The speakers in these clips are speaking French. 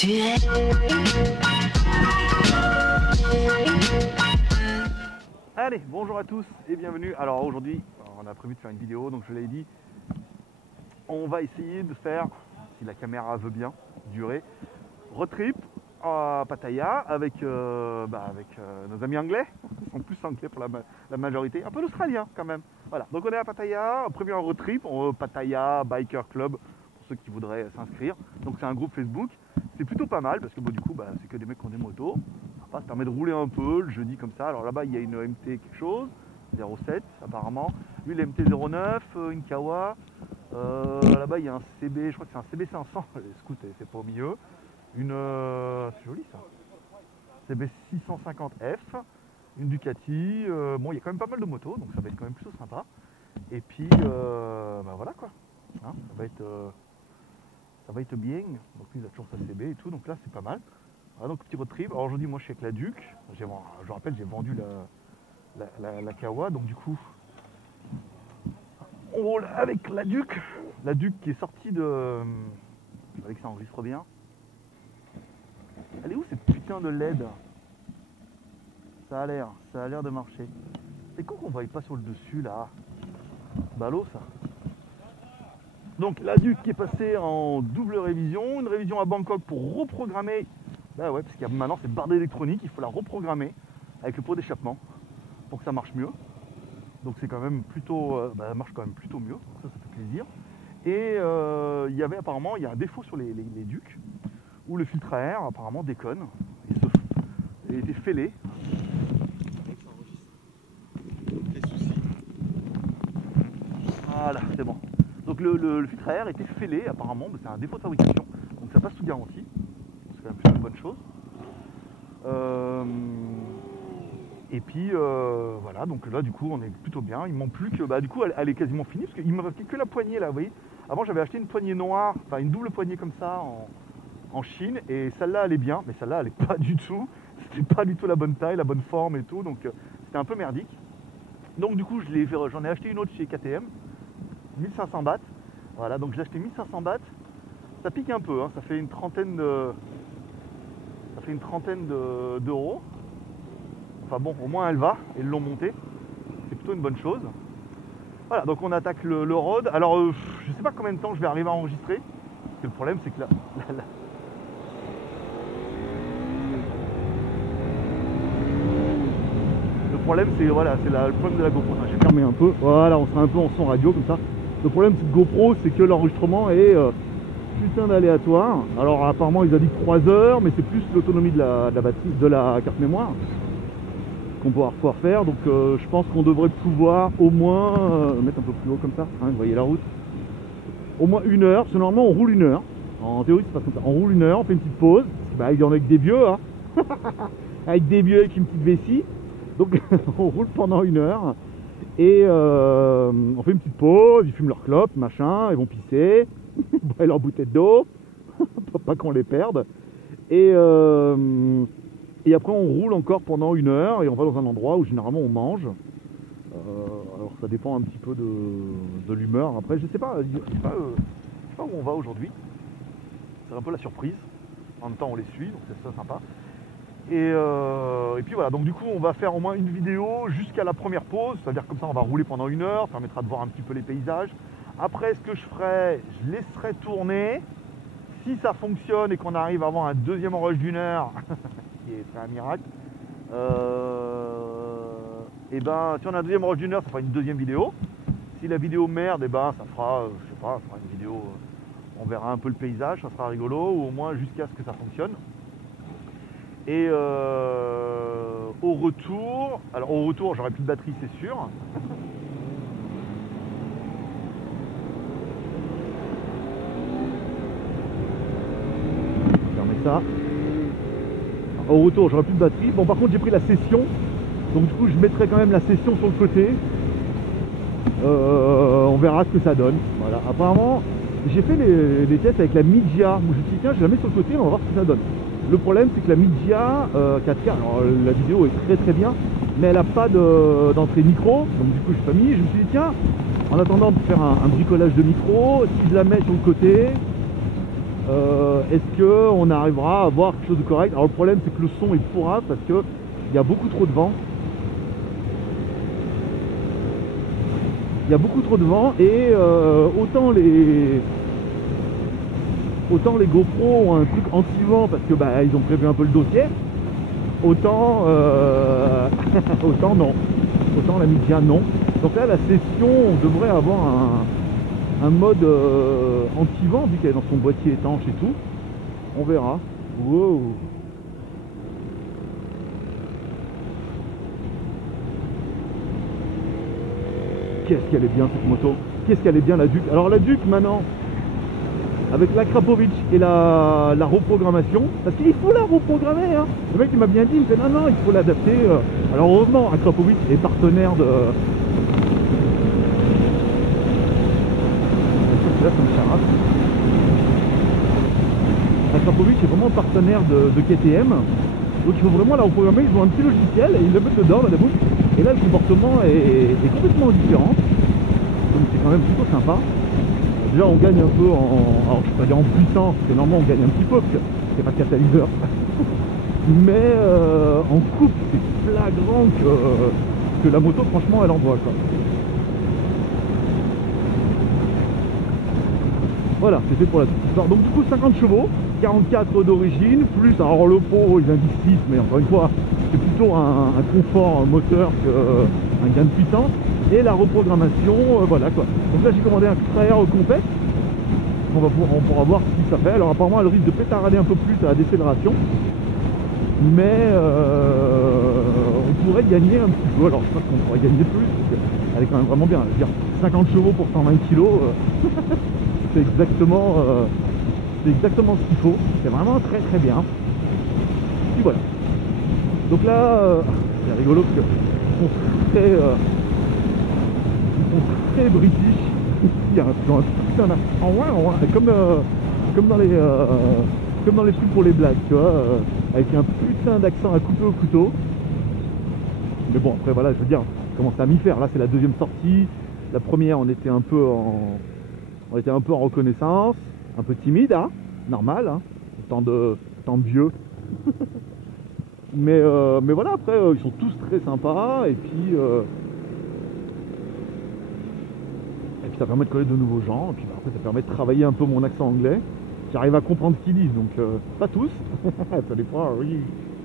Tu es. Allez, bonjour à tous et bienvenue. Alors aujourd'hui, on a prévu de faire une vidéo, donc je l'ai dit, on va essayer de faire, si la caméra veut bien durer, road trip à Pattaya avec, nos amis anglais. Ils sont plus anglais pour la majorité, un peu d'australiens quand même. Voilà, donc on est à Pattaya, on prévu un road trip, Pattaya Biker Club, pour ceux qui voudraient s'inscrire. Donc c'est un groupe Facebook, c'est plutôt pas mal parce que du coup c'est que des mecs qui ont des motos. Ça permet de rouler un peu le jeudi comme ça. Alors là-bas il y a une MT quelque chose, 07 apparemment. Lui il MT 09, une Kawa. Là-bas il y a un CB, je crois que c'est un CB 500, les scouts c'est pas au milieu. C'est joli ça. CB 650F, une Ducati. Bon il y a quand même pas mal de motos, donc ça va être quand même plutôt sympa. Et puis voilà quoi. Hein, ça va être bien. Donc lui il a toujours sa CB et tout, donc là c'est pas mal. Voilà, donc petit road trip. Alors aujourd'hui moi je suis avec la Duc. Je rappelle j'ai vendu la Kawa, donc du coup on roule avec la Duc. La Duc qui est sortie de. Avec ça enregistre bien. Elle est où cette putain de LED? Ça a l'air de marcher. C'est con qu'on ne voie pas sur le dessus là. Ballot ça. Donc la Duc qui est passée en double révision, une révision à Bangkok pour reprogrammer. Bah ouais, parce qu'il y a maintenant cette barre d'électronique, il faut la reprogrammer avec le pot d'échappement pour que ça marche mieux. Donc c'est quand même plutôt, elle marche quand même plutôt mieux, donc ça fait plaisir. Et il y avait apparemment, il y a un défaut sur les Ducs où le filtre à air apparemment déconne et était fêlé. Voilà, c'est bon. Donc le filtre à air était fêlé apparemment, mais c'est un défaut de fabrication, donc ça passe sous garantie. C'est quand même plutôt une bonne chose. Et puis voilà, donc là du coup on est plutôt bien. Il manque plus que, du coup elle est quasiment finie parce qu'il me restait que la poignée là, vous voyez. Avant j'avais acheté une poignée noire, enfin une double poignée comme ça en Chine, et celle-là elle est bien, mais celle-là elle est pas du tout. C'était pas du tout la bonne taille, la bonne forme et tout, donc c'était un peu merdique. Donc du coup j'en ai acheté une autre chez KTM, 1500 bahts. Voilà, donc j'ai acheté 1500 bahts. Ça pique un peu, hein, ça fait une trentaine d'euros. Enfin bon, au moins elle va, et ils l'ont montée. C'est plutôt une bonne chose. Voilà, donc on attaque le road. Alors je sais pas combien de temps je vais arriver à enregistrer. Parce que le problème c'est que le problème c'est le problème de la GoPro. Enfin, j'ai fermé un peu. Voilà, on sera un peu en son radio comme ça. Le problème de cette GoPro c'est que l'enregistrement est putain d'aléatoire. Alors apparemment ils ont dit 3 heures, mais c'est plus l'autonomie de la batterie, de la carte mémoire qu'on va pouvoir faire. Donc je pense qu'on devrait pouvoir au moins mettre un peu plus haut comme ça, hein, vous voyez la route. Au moins 1 heure, parce que normalement on roule 1 heure. En théorie c'est pas comme ça. On roule 1 heure, on fait une petite pause. Il y en a avec des vieux, hein. Avec des vieux avec une petite vessie. Donc on roule pendant 1 heure. Et on fait une petite pause, ils fument leur clope, machin, ils vont pisser, ils boivent leur bouteille d'eau, pour pas qu'on les perde. Et après on roule encore pendant 1 heure et on va dans un endroit où généralement on mange. Alors ça dépend un petit peu de l'humeur. Après je sais pas où on va aujourd'hui. C'est un peu la surprise. En même temps on les suit, donc c'est ça sympa. Et puis voilà, donc du coup on va faire au moins une vidéo jusqu'à la première pause, c'est-à-dire comme ça on va rouler pendant 1 heure, ça permettra de voir un petit peu les paysages. Après ce que je ferai, je laisserai tourner. Si ça fonctionne et qu'on arrive à avoir un deuxième rush d'1 heure, qui serait un miracle, et si on a un deuxième rush d'1 heure, ça fera une deuxième vidéo. Si la vidéo merde, ça fera, je sais pas, ça fera une vidéo, on verra un peu le paysage, ça sera rigolo, ou au moins jusqu'à ce que ça fonctionne. Et au retour, j'aurai plus de batterie c'est sûr. Fermez ça. Au retour j'aurai plus de batterie. Bon par contre j'ai pris la session. Donc du coup je mettrai quand même la session sur le côté. On verra ce que ça donne. Voilà. Apparemment j'ai fait les tests avec la Mijia. Où je me suis dit tiens je la mets sur le côté, on va voir ce que ça donne. Le problème c'est que la Mijia 4K, alors la vidéo est très très bien, mais elle n'a pas d'entrée micro, donc du coup je n'ai pas mis. Je me suis dit tiens, en attendant de faire un bricolage de micro, si je la mets sur le côté, Est-ce qu'on arrivera à avoir quelque chose de correct? Alors le problème c'est que le son est pourrave parce que il y a beaucoup trop de vent. Il y a beaucoup trop de vent et autant les GoPro ont un truc anti-vent parce que bah ils ont prévu un peu le dossier, autant autant non. Autant la Media non. Donc là la session on devrait avoir un mode anti-vent vu qu'elle est dans son boîtier étanche et tout. On verra. Wow. Qu'est-ce qu'elle est bien cette moto. Qu'est-ce qu'elle est bien la Duke. Alors la Duke maintenant, avec la Krapovic et la reprogrammation, parce qu'il faut la reprogrammer hein. Le mec il m'a bien dit, il me fait non il faut l'adapter. Alors heureusement Krapovic est partenaire de... Là ça me charade. Krapovic est vraiment partenaire de KTM. Donc il faut vraiment la reprogrammer, ils ont un petit logiciel et ils le mettent dedans dans la boucle. Et là le comportement est complètement différent. Donc c'est quand même plutôt sympa. Déjà on gagne un peu alors je peux pas dire en puissance, parce que normalement on gagne un petit peu, parce que c'est pas de catalyseur. Mais en coupe c'est flagrant que la moto franchement elle envoie quoi. Voilà, c'était pour la petite histoire. Donc du coup 50 chevaux, 44 d'origine, plus, alors le pot il indique 6, mais encore une fois, c'est plutôt un confort moteur qu'un gain de puissance. Et la reprogrammation, voilà quoi. Donc là j'ai commandé un frère complet. On pourra voir ce que ça fait. Alors apparemment elle risque de pétarader un peu plus à la décélération. Mais on pourrait gagner un petit peu. Alors je pense qu'on pourrait gagner plus, parce qu'elle est quand même vraiment bien. Je veux dire, 50 chevaux pour 120 kg, c'est exactement ce qu'il faut. C'est vraiment très très bien. Et voilà. Donc là, c'est rigolo parce qu'ils sont très british. Il y a un putain comme dans les trucs pour les blagues, tu vois, avec un putain d'accent à couper au couteau. Mais bon après voilà, je veux dire, on commence à m'y faire. Là c'est la deuxième sortie. La première on était un peu en reconnaissance, un peu timide, hein, normal, hein, tant de vieux. mais voilà, après ils sont tous très sympas et puis ça permet de connaître de nouveaux gens, et puis après ça permet de travailler un peu mon accent anglais. J'arrive à comprendre ce qu'ils disent, donc pas tous. Ça dépend, oui.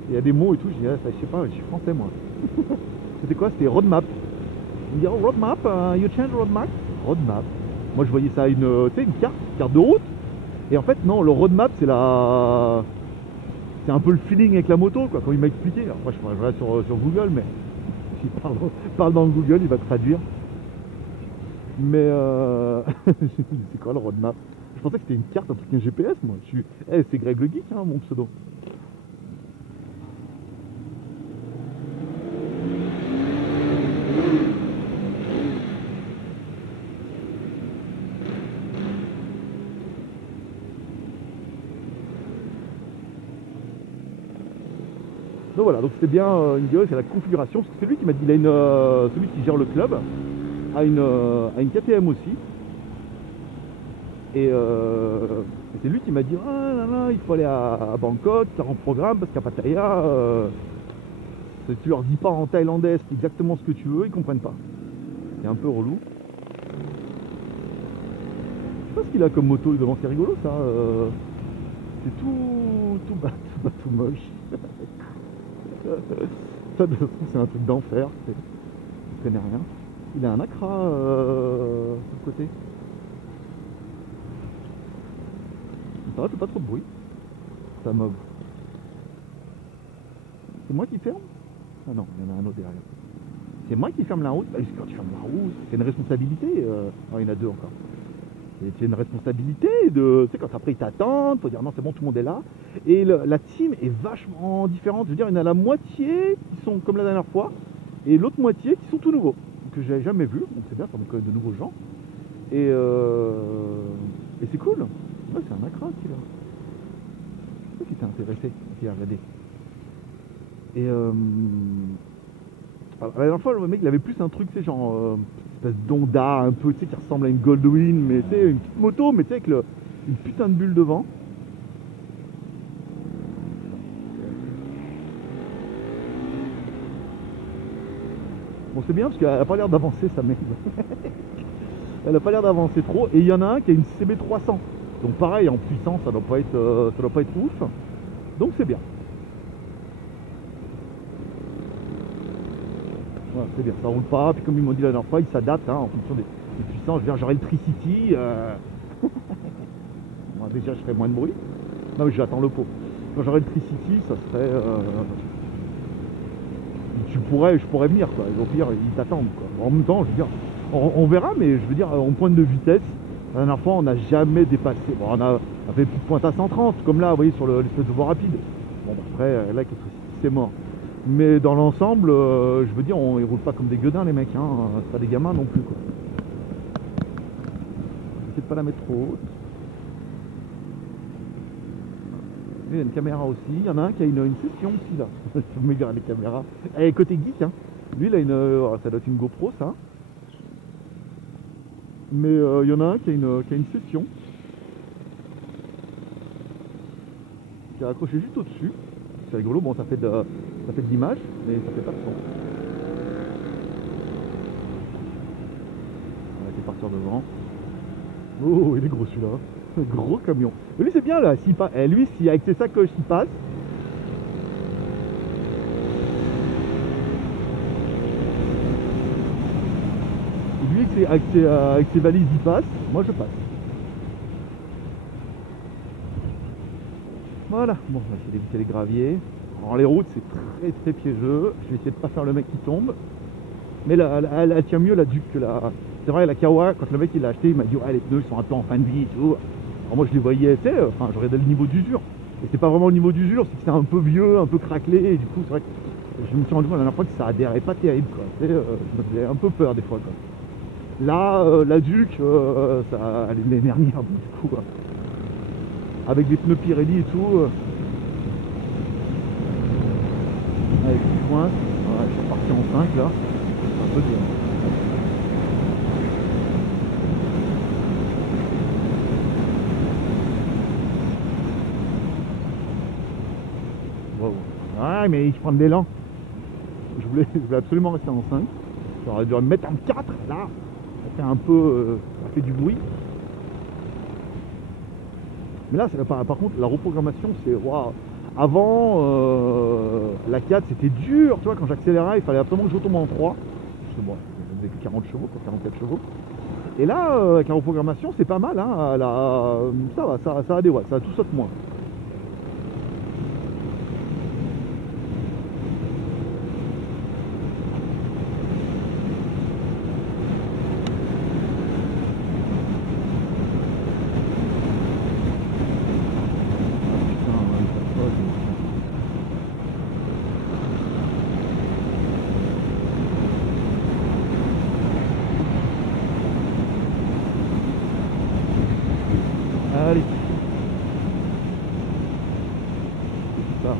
Il y a des mots et tout, je dis, je sais pas, je suis français moi. C'était quoi? C'était roadmap. Il me dit, oh, roadmap, you change roadmap? Roadmap. Moi je voyais ça une carte de route. Et en fait non, le roadmap c'est c'est un peu le feeling avec la moto quoi, quand il m'a expliqué. Alors, moi je regarde sur Google, mais s'il parle dans le Google, il va traduire. Mais c'est quoi le roadmap? Je pensais que c'était une carte, un truc, un GPS moi. C'est Greg le Geek hein, mon pseudo. Donc voilà, donc c'était bien une vidéo, c'est la configuration, parce que c'est lui qui m'a dit, celui qui gère le club a une KTM aussi. Et c'est lui qui m'a dit, ah là là, il faut aller à Bangkok, faire un programme, parce qu'à Pattaya, si tu leur dis pas en thaïlandais exactement ce que tu veux, ils comprennent pas. C'est un peu relou. Je sais pas ce qu'il a comme moto devant, c'est rigolo ça. C'est tout moche. Ça de toute façon c'est un truc d'enfer, je connais rien. Il a un Accra de ce côté. Ça va, c'est pas trop de bruit. Ça mob. C'est moi qui ferme? Ah non, il y en a un autre derrière. C'est moi qui ferme la route? Bah, quand tu fermes la route, c'est une responsabilité. Oh, il y en a deux encore. C'est une responsabilité de. Tu sais, quand après ils t'attendent, faut dire non, c'est bon, tout le monde est là. Et la team est vachement différente. Je veux dire, il y en a la moitié qui sont comme la dernière fois, et l'autre moitié qui sont tout nouveaux, que j'avais jamais vu. Donc c'est bien, ça me connaît de nouveaux gens. Et c'est cool. Ouais, c'est un Accra qui là. Je sais qui t'est intéressé, qui a regardé. Et alors, la dernière fois, le mec il avait plus un truc, tu sais, genre espèce d'Honda un peu, tu sais, qui ressemble à une Goldwing, mais tu sais, une petite moto, mais tu sais, avec une putain de bulle devant. Bon, c'est bien parce qu'elle a pas l'air d'avancer, sa merde. Elle a pas l'air d'avancer trop. Et il y en a un qui a une CB300. Donc pareil, en puissance, ça doit pas être ouf. Donc c'est bien. Voilà, c'est bien, ça roule pas. Puis comme ils m'ont dit la dernière fois, ils s'adaptent en fonction des puissances. Je veux dire, j'aurai le Tricity. Moi, déjà, je ferai moins de bruit. Non, mais j'attends le pot. Quand j'aurai le Tricity, ça serait. Je pourrais venir, quoi. Au pire, ils t'attendent, quoi. Bon, en même temps, je veux dire, on verra, mais je veux dire, en pointe de vitesse, la dernière fois, on n'a jamais dépassé. Bon, on a fait plus de pointe à 130, comme là, vous voyez, sur l'espèce de voie rapide. Bon, après, là, avec le Tricity, c'est mort. Mais dans l'ensemble, je veux dire, ils roulent pas comme des gueudins, les mecs, hein. C'est pas des gamins non plus, quoi. J'essaie de pas la mettre trop haute. Il y a une caméra aussi, il y en a un qui a une session aussi là. Je me regarde les caméras. Et côté geek, hein. Lui il a ça doit être une GoPro ça. Mais il y en a un qui a une session. Qui est accroché juste au-dessus. C'est rigolo, bon ça fait de l'image, mais ça fait pas de son. On va essayer de partir devant. Oh il est gros celui-là. Gros camion. Mais lui c'est bien là, lui si avec ses sacoches il passe. Lui avec ses valises il passe, moi je passe. Voilà, bon on va essayer d'éviter les graviers. Alors les routes c'est très piégeux. Je vais essayer de pas faire le mec qui tombe. Mais elle tient mieux la Duke que la. C'est vrai la Kawa, quand le mec il l'a acheté, il m'a dit ouais les pneus ils sont un peu en fin de vie et tout. Alors moi je les voyais, tu sais, enfin je regardais le niveau d'usure. Et c'est pas vraiment le niveau d'usure, c'est que c'est un peu vieux, un peu craquelé, et du coup c'est vrai que je me suis rendu compte la dernière fois que ça adhérait pas terrible quoi. Tu sais, je me faisais un peu peur des fois quoi. Là, la Duke, ça allait m'énerver un peu du coup. Quoi. Avec des pneus Pirelli et tout. Avec du coin, voilà, je suis reparti en 5 là. C'est un peu dur. Wow. Ouais, mais ils prennent de l'élan. Je voulais absolument rester en 5. J'aurais dû me mettre en 4 là. Ça fait un peu. Ça fait du bruit. Mais là, par contre, la reprogrammation, c'est. Waouh. Avant, la 4 c'était dur. Tu vois, quand j'accélérais, il fallait absolument que je retombe en 3. C'est bon, j'avais que 40 chevaux, 44 chevaux. Et là, avec la reprogrammation, c'est pas mal. Hein, ça va, ça a des watts, ça a tout sauf moins. Allez. C'est ça.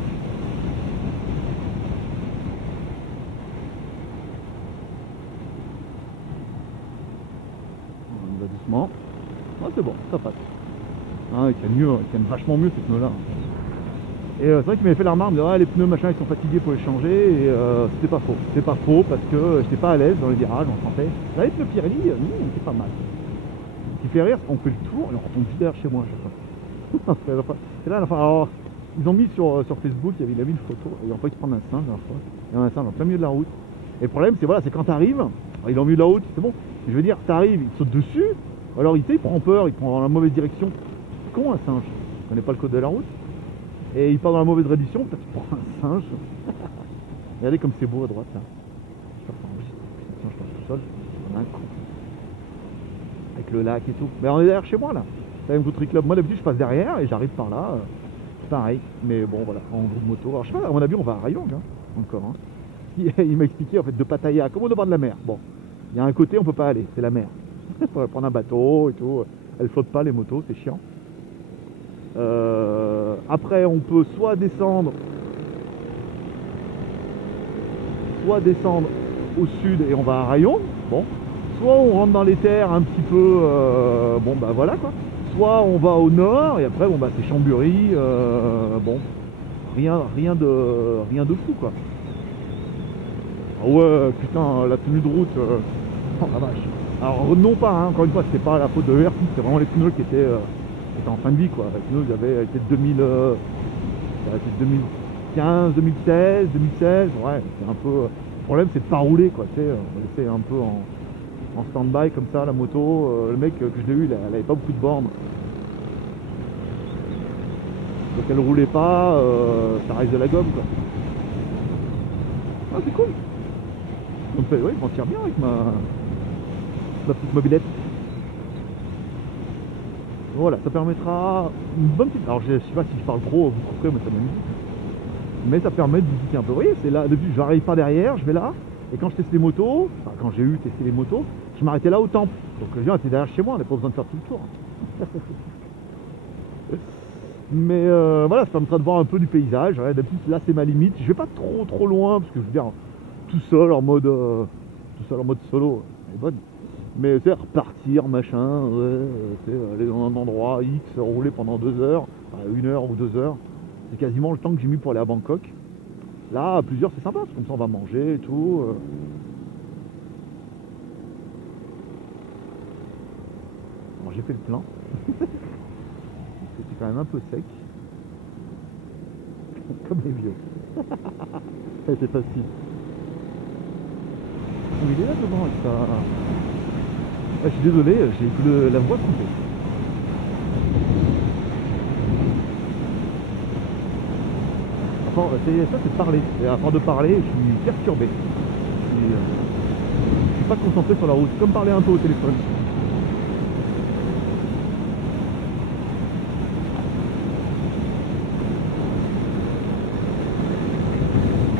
On va doucement. Ah, c'est bon, ça passe. Ah, il tiennent vachement mieux ces pneus-là. Et c'est vrai qu'il m'avait fait la remarque de ah, les pneus machin ils sont fatigués pour les changer et c'était pas faux. C'était pas faux parce que j'étais pas à l'aise dans les virages, on sentait. Là les pneus Pirelli, c'est pas mal. Ce qui fait rire, on fait le tour et on retombe vite derrière chez moi à chaque fois. Et là, enfin, alors, ils ont mis sur Facebook, il a mis une photo, et en fait ils prennent un singe la fois. Il y a un singe en plein milieu de la route. Et le problème c'est voilà, c'est quand t'arrives, ils l'ont mis de la route, c'est bon. Je veux dire, t'arrives, il saute dessus, alors il prend peur, il prend dans la mauvaise direction. C'est con un singe, il connaît pas le code de la route. Et il part dans la mauvaise direction, peut-être qu'il prend un singe. Regardez comme c'est beau à droite là. J'espère que ça enregistre. Putain, je passe tout seul. On a un coup. Avec le lac et tout. Mais on est derrière chez moi là. C'est la même Country Club. Moi d'habitude je passe derrière et j'arrive par là. Pareil. Mais bon voilà, en groupe moto. Alors je sais pas, à mon avis on va à Rayong hein, encore. Hein. Il m'a expliqué en fait de Pattaya, comme au bord de la mer. Bon, il y a un côté on peut pas aller, c'est la mer. Il faut prendre un bateau et tout. Elles flottent pas les motos, c'est chiant. Après on peut soit descendre au sud et on va à Rayong, bon, soit on rentre dans les terres un petit peu, bon bah voilà quoi, soit on va au nord et après bon bah c'est Chambury, bon, rien de fou quoi. Ah ouais, putain, la tenue de route, oh la vache. Alors non pas, hein, encore une fois, c'était pas la faute de Verti, c'était vraiment les pneus qui étaient en fin de vie quoi. Les pneus, ils avaient été de 2000, ça a été 2015, 2016, 2016, ouais, c'est un peu. Le problème c'est de pas rouler quoi, tu sais, on laissait un peu en stand-by comme ça la moto. Le mec que je l'ai eu, elle avait pas beaucoup de bornes. Donc elle roulait pas, ça reste de la gomme quoi. Ah c'est cool. Donc ouais, je m'en tire bien avec ma petite mobilette. Voilà, ça permettra une bonne petite. Alors je sais pas si je parle trop, vous comprendrez, mais ça m'amuse. Mais ça permet de visiter un peu. Vous voyez, c'est là, depuis je n'arrive pas derrière, je vais là. Et quand je teste les motos, enfin quand j'ai eu testé les motos, je m'arrêtais là au temple. Donc je viens, c'est derrière chez moi, on n'a pas besoin de faire tout le tour. Mais voilà, ça permettra de voir un peu du paysage. Ouais, là c'est ma limite. Je vais pas trop loin parce que je veux dire tout seul en mode solo, elle est bonne. Mais c'est repartir, machin, ouais, aller dans un endroit X, rouler pendant 2 heures, enfin 1 heure ou 2 heures. C'est quasiment le temps que j'ai mis pour aller à Bangkok. Là, à plusieurs, c'est sympa, parce que comme ça on va manger et tout. Bon, j'ai fait le plein. C'était quand même un peu sec. Comme les vieux. C'est facile. Oh, il est là devant avec ça. Ah, je suis désolé, j'ai que la voix coupée. Enfin, ça c'est de parler. Et à force de parler, je suis perturbé. Je suis pas concentré sur la route. C'est comme parler un peu au téléphone.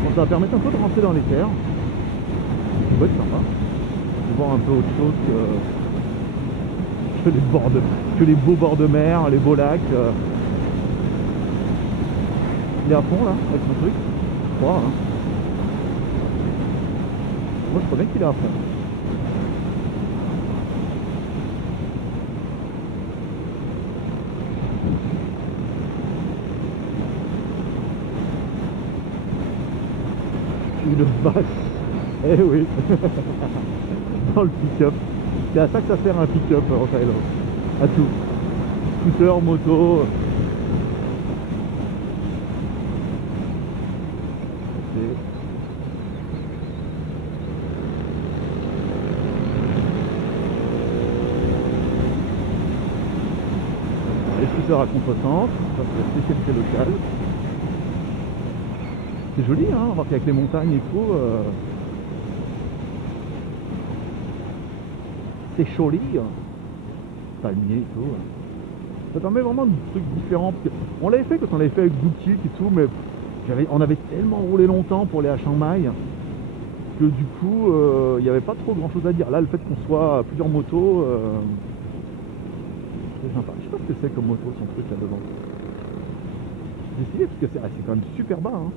Bon, ça va permettre un peu de rentrer dans les terres. Ça va être sympa. De voir un peu autre chose que les beaux bords de mer, les beaux lacs. Il est à fond là, avec son truc. Je crois, hein. Moi je crois bien qu'il est à fond. Une vache. Eh oui. Dans le pick-up. C'est à ça que ça sert un pick-up en Thaïlande. À tout. Scooter, moto. Les scooters à contresens, ça c'est la spécialité locale. C'est joli, hein, on voit qu'avec les montagnes et tout. C'est joli, palmier et tout. Ça permet vraiment de trucs différents. On l'avait fait quand on l'avait fait avec Boutique et tout, mais on avait tellement roulé longtemps pour aller à Chiang Mai que du coup, il n'y avait pas trop grand chose à dire. Là, le fait qu'on soit à plusieurs motos, c'est sympa. Je sais pas ce que c'est comme moto, son truc là devant. J'ai essayé parce que c'est quand même super bas. Hein.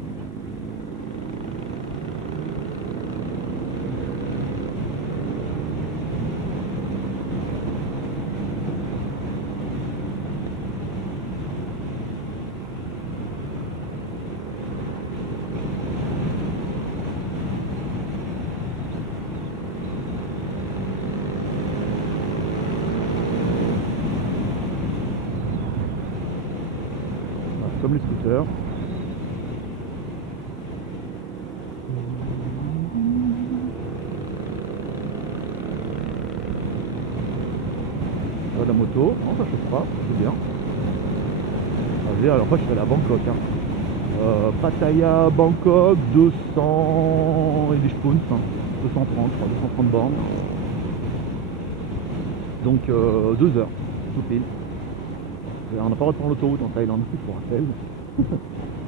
Comme les scooters. La moto, non ça chauffe pas, c'est bien. Alors moi je suis allé à Bangkok. Hein. Pattaya, Bangkok, 200 et des spoons, hein. 230 je crois, 230 bornes. Donc 2 heures, tout pile. On n'a pas le droit de prendre l'autoroute en Thaïlande, pour rappel.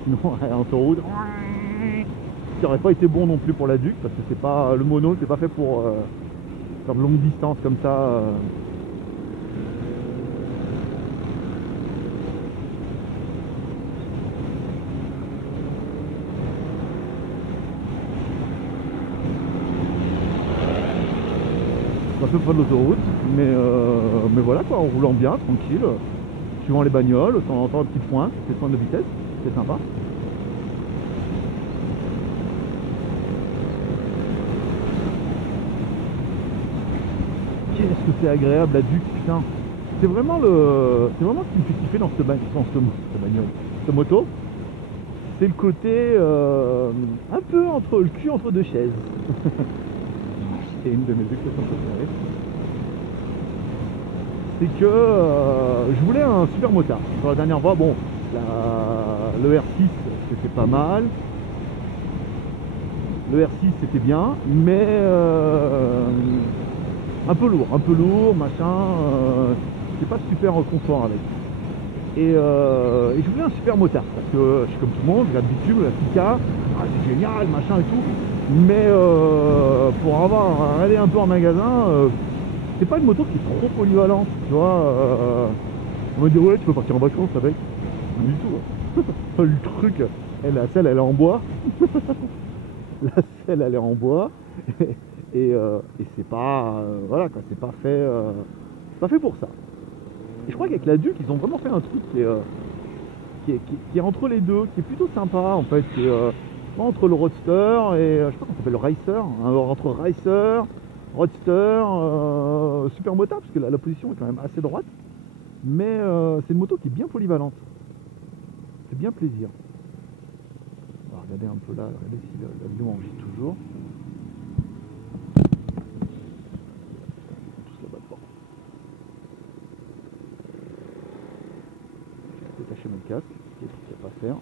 Sinon, en autoroute, qui n'aurait pas été bon non plus pour la Duc, parce que c'est pas le mono, c'est pas fait pour faire de longues distances comme ça. Pas fait pour de l'autoroute, mais voilà quoi, en roulant bien, tranquille. Suivant les bagnoles, de temps en temps un petit point, des points de vitesse, c'est sympa. qu'est-ce que c'est agréable la Duke, putain. C'est vraiment ce qui me fait kiffer dans cette bagnole, cette moto. C'est le côté un peu entre le cul entre deux chaises. C'est une de mes expressions préférées. C'est que je voulais un super motard. Sur la dernière fois, bon, le R6 c'était pas mal. Le R6 c'était bien, mais un peu lourd, machin. C'est pas super confort avec. Et je voulais un super motard parce que je suis comme tout le monde, j'ai l'habitude, la Pika, c'est génial, machin et tout. Mais pour aller un peu en magasin, c'est pas une moto qui est trop polyvalente, tu vois. On va dire ouais, tu peux partir en vacances avec. Pas du tout. Hein. Le truc, la selle elle est en bois. La selle elle est en bois. Et c'est pas voilà quoi, c'est pas fait pour ça. Et je crois qu'avec la Duke ils ont vraiment fait un truc qui est entre les deux, qui est plutôt sympa en fait, qui est entre le Roadster et je sais pas comment ça s'appelle, le Racer, hein, entre Racer, Roadster, super motard, parce que la position est quand même assez droite, mais c'est une moto qui est bien polyvalente, c'est bien plaisir. On va regarder un peu là, regardez si la vidéo enregistre toujours. Tous là-bas devant. Je vais détacher mon casque, il y a des trucs qu'il n'y a pas à faire.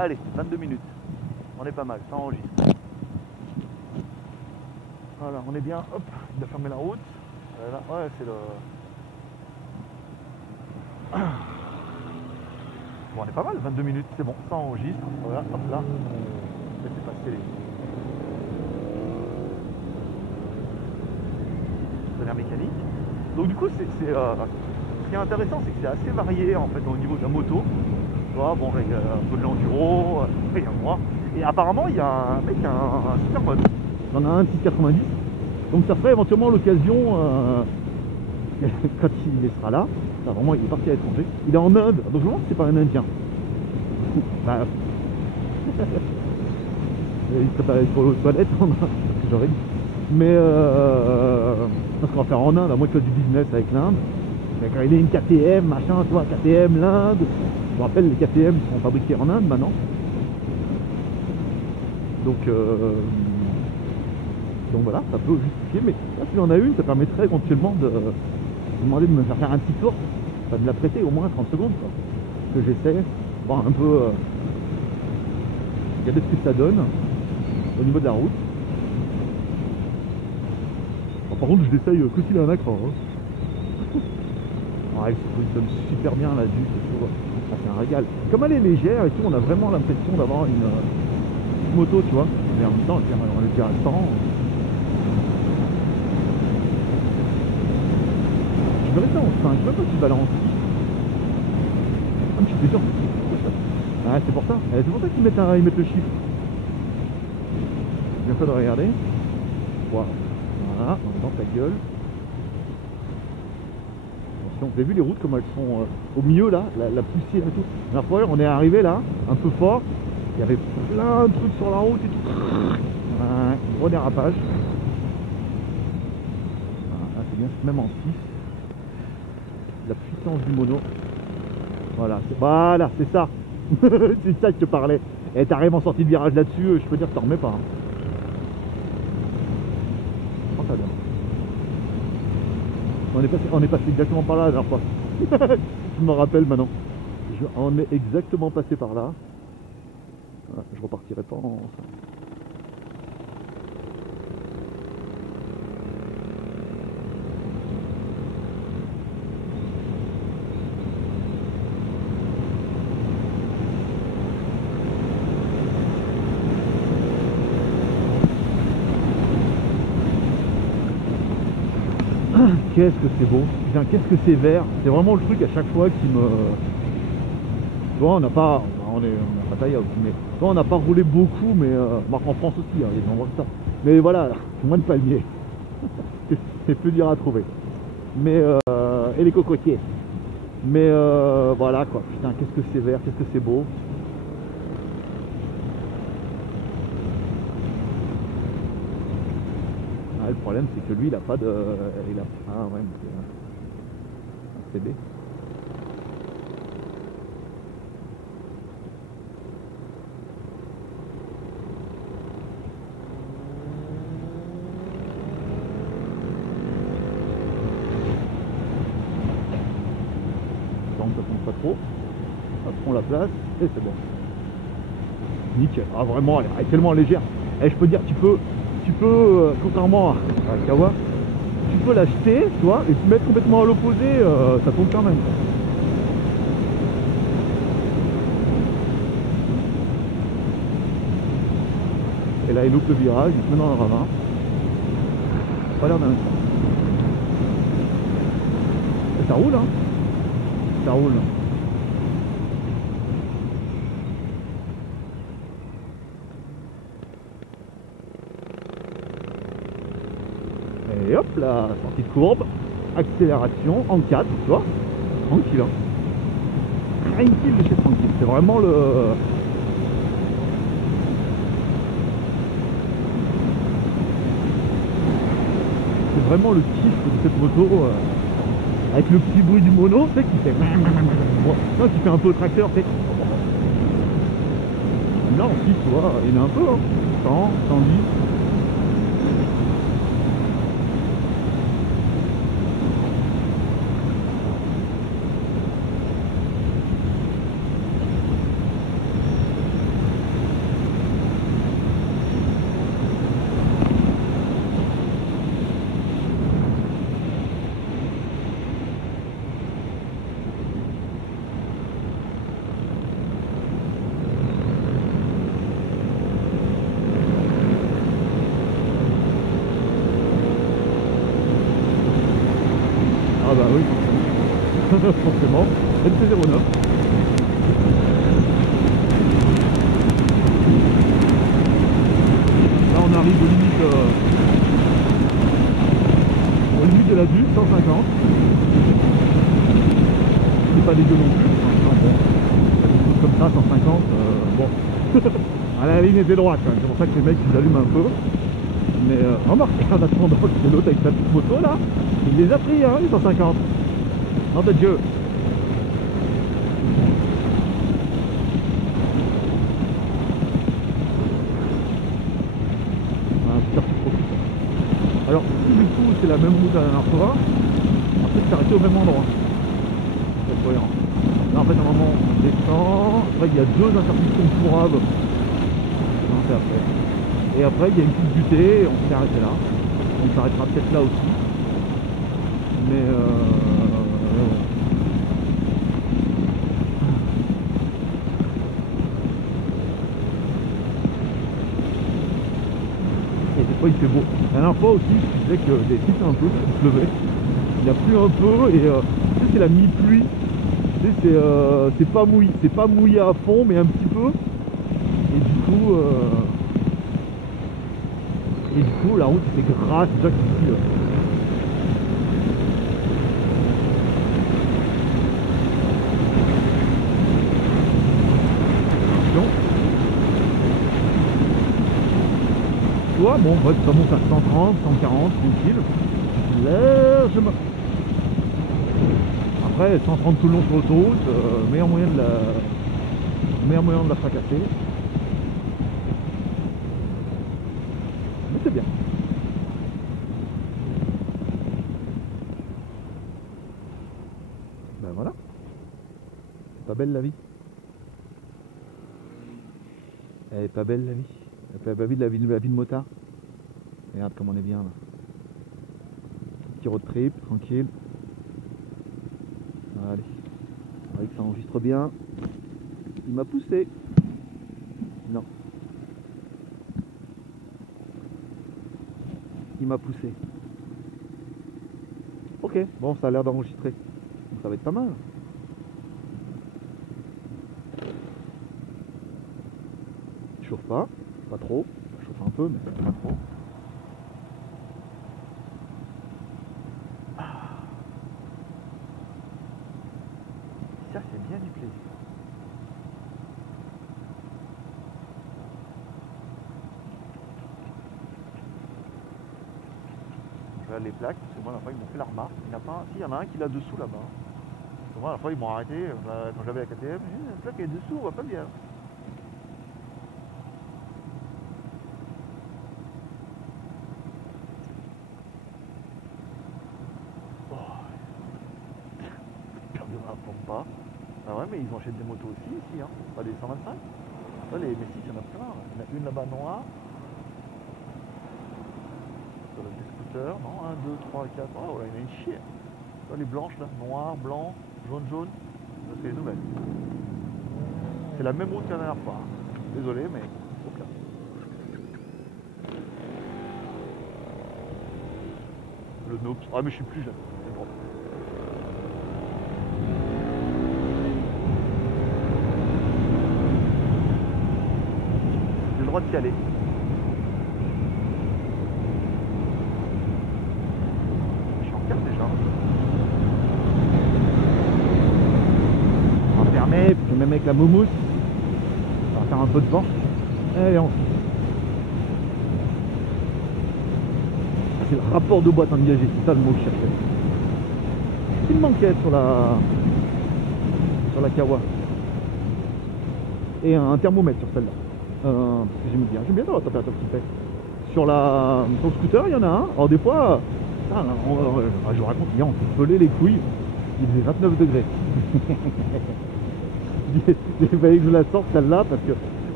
Allez, 22 minutes. On est pas mal, ça enregistre. Voilà, on est bien. Hop, il a fermé la route. Voilà, ouais, c'est le... Bon, on est pas mal, 22 minutes, c'est bon, ça enregistre. Voilà, hop là. Laissez passer les... tonnerre mécanique. Donc du coup, ce qui est intéressant, c'est que c'est assez varié en fait au niveau de la moto. Bon, avec un peu de l'enduro, après il y a moi. Et apparemment, il y a un mec qui a un super mode. J'en ai un petit 90. Donc ça ferait éventuellement l'occasion, quand il sera là, ça, vraiment il est parti à l'étranger. Il est en Inde, donc je me demande si c'est pas un Indien. Bah, il serait pas allé sur l'autre planète, c'est ce que j'aurais dit. Mais parce qu'on va faire en Inde, à moins qu'il fasse du business avec l'Inde. Quand il est une KTM, machin, tu vois, KTM, l'Inde. Je vous rappelle, les KTM sont fabriqués en Inde maintenant. Donc voilà, ça peut justifier, mais là, s'il en a une, ça permettrait éventuellement de demander de me faire un petit tour, de la prêter au moins 30 secondes, quoi. Que j'essaie, voir un peu, regarder ce que ça donne au niveau de la route. Alors, par contre, je l'essaye que s'il a un accro. Hein. Elle se positionne super bien là dessus, c'est un régal. Comme elle est légère et tout, on a vraiment l'impression d'avoir une moto, tu vois. Mais en même temps, on est déjà à 100. Je vais rester en 5, je sais pas si tu balances. Ah, mais je suis sûr. Ah, c'est pour ça. C'est pour ça qu'ils mettent le chiffre. Bien fait de regarder. Voilà, dans ta gueule. Vous avez vu les routes comme elles sont au milieu là, la poussière et tout. La fois on est arrivé là, un peu fort, il y avait plein de trucs sur la route et tout. Un gros dérapage. Voilà, c'est bien, même en 6. La puissance du mono. Voilà, c'est ça. C'est ça que je te parlais. Et t'arrives en sortie de virage là-dessus, je peux dire que t'en remets pas. Hein. Oh, ça donne. On est passé exactement par là la dernière fois. Je me rappelle maintenant. On est exactement passé par là. Voilà, je repartirai pas en... Qu'est-ce que c'est beau, putain, qu'est-ce que c'est vert. C'est vraiment le truc à chaque fois qui me... Tu vois, on n'a pas taillé, mais tu vois, on n'a pas roulé beaucoup, mais en France aussi, hein, il y a des endroits comme ça. Mais voilà, moins de palmiers. C'est plus dur à trouver. Mais et les cocotiers. Mais voilà quoi, putain, qu'est-ce que c'est vert, qu'est-ce que c'est beau. Ah, le problème c'est que lui il a pas de. Il a. Ah ouais, mais c'est un CD. Ça tombe pas trop. Ça prend la place et c'est bon. Nickel. Ah vraiment, elle est tellement légère. Et je peux dire, tu peux, contrairement à la Kawa, tu peux l'acheter, tu vois, et te mettre complètement à l'opposé, ça tombe quand même. Et là, il loupe le virage, il se met dans le ravin. Pas l'air d'un instant. Et ça roule, hein. Ça roule. Et hop là, sortie de courbe, accélération en 4, tu vois, tranquille. Hein. Tranquille de chez tranquille, c'est vraiment le. C'est vraiment le kiff de cette moto, avec le petit bruit du mono, tu sais, qui fait. Bon, non, qui fait un peu au tracteur, tu sais. Là aussi, tu vois, il y en a un peu, hein. 100, 110. Ah bah oui, forcément. NT09. Là on arrive aux limites de la vue, 150. C'est pas dégueu non plus. Non, bon, des choses comme ça, 150, bon. Ah, la ligne était droite quand même, c'est pour ça que les mecs ils allument un peu. Mais remarque, en attendant que l'autre avec sa petite moto là, il les a pris, hein, les 150. Nom de Dieu. Voilà, super profite. Alors, si du coup c'est la même route à la dernière fois, après c'est arrêté au même endroit. C'est cohérent. Là en fait à un moment on descend, après il y a deux intersections fourrables. Non, c'est après. Et après il y a une petite butée, on s'est arrêté là. On s'arrêtera peut-être là aussi. Mais et des fois il fait beau. La dernière fois aussi, je disais que des sites un peu, il pleuvait. Il a plu un peu et tu sais, c'est la mi-pluie. Tu sais, c'est pas mouillé à fond, mais un petit peu. Et du coup, la route était grasse, déjà qu'ici. Tu vois, bon, bref, ça monte à 130, 140, tranquille. Largement. Après, 130 tout le long sur l'autoroute, meilleur moyen de la fracasser. Mais c'est bien. Ben voilà. C'est pas belle la vie. Elle est pas belle la vie. Elle est pas belle la vie de motard. Regarde comme on est bien là. Petit road trip, tranquille. Allez. Avec ça enregistre bien. Il m'a poussé. Non. Il m'a poussé. Ok, bon ça a l'air d'enregistrer. Donc ça va être pas mal. Je chauffe pas trop. Je chauffe un peu, mais pas trop. Ça, c'est bien du plaisir. Je regarde les plaques, parce que moi, la fois, ils m'ont fait la remarque. Il n'y en a pas. Si, il y en a un qui l'a dessous là-bas. Moi, la fois, ils m'ont arrêté quand j'avais la KTM. J'ai dit, la plaque est dessous, on va pas bien. Pas. Ah ouais, mais ils achètent des motos aussi ici, hein. Pas des 125. Là, les Messi, il y en a plein. Il y en a une là-bas noire. Ça doit être des scooters. Non, 1, 2, 3, 4. Oh, là, il y en a une chier. Là, les blanches, là. Noir, blanc, jaune, jaune. Ça, c'est les nouvelles. C'est la même route que la dernière fois. Désolé, mais faut que là. Le Nops. Ah, mais je suis plus jeune. C'est bon. J'ai le droit d'y aller. Je suis en 4 déjà. On va fermer, puis même avec la moumoute, on va faire un peu de vent. Allez, on... C'est le rapport de boîte engagée, c'est ça le mot que je cherchais. Il me manquait sur la Kawa. Et un thermomètre sur celle-là. Parce que j'aime bien la température qu'il fait. Sur le scooter, il y en a un. Alors des fois, je vous raconte, hier on s'est pelé les couilles. Il faisait 29 degrés. Il fallait que je la sorte celle-là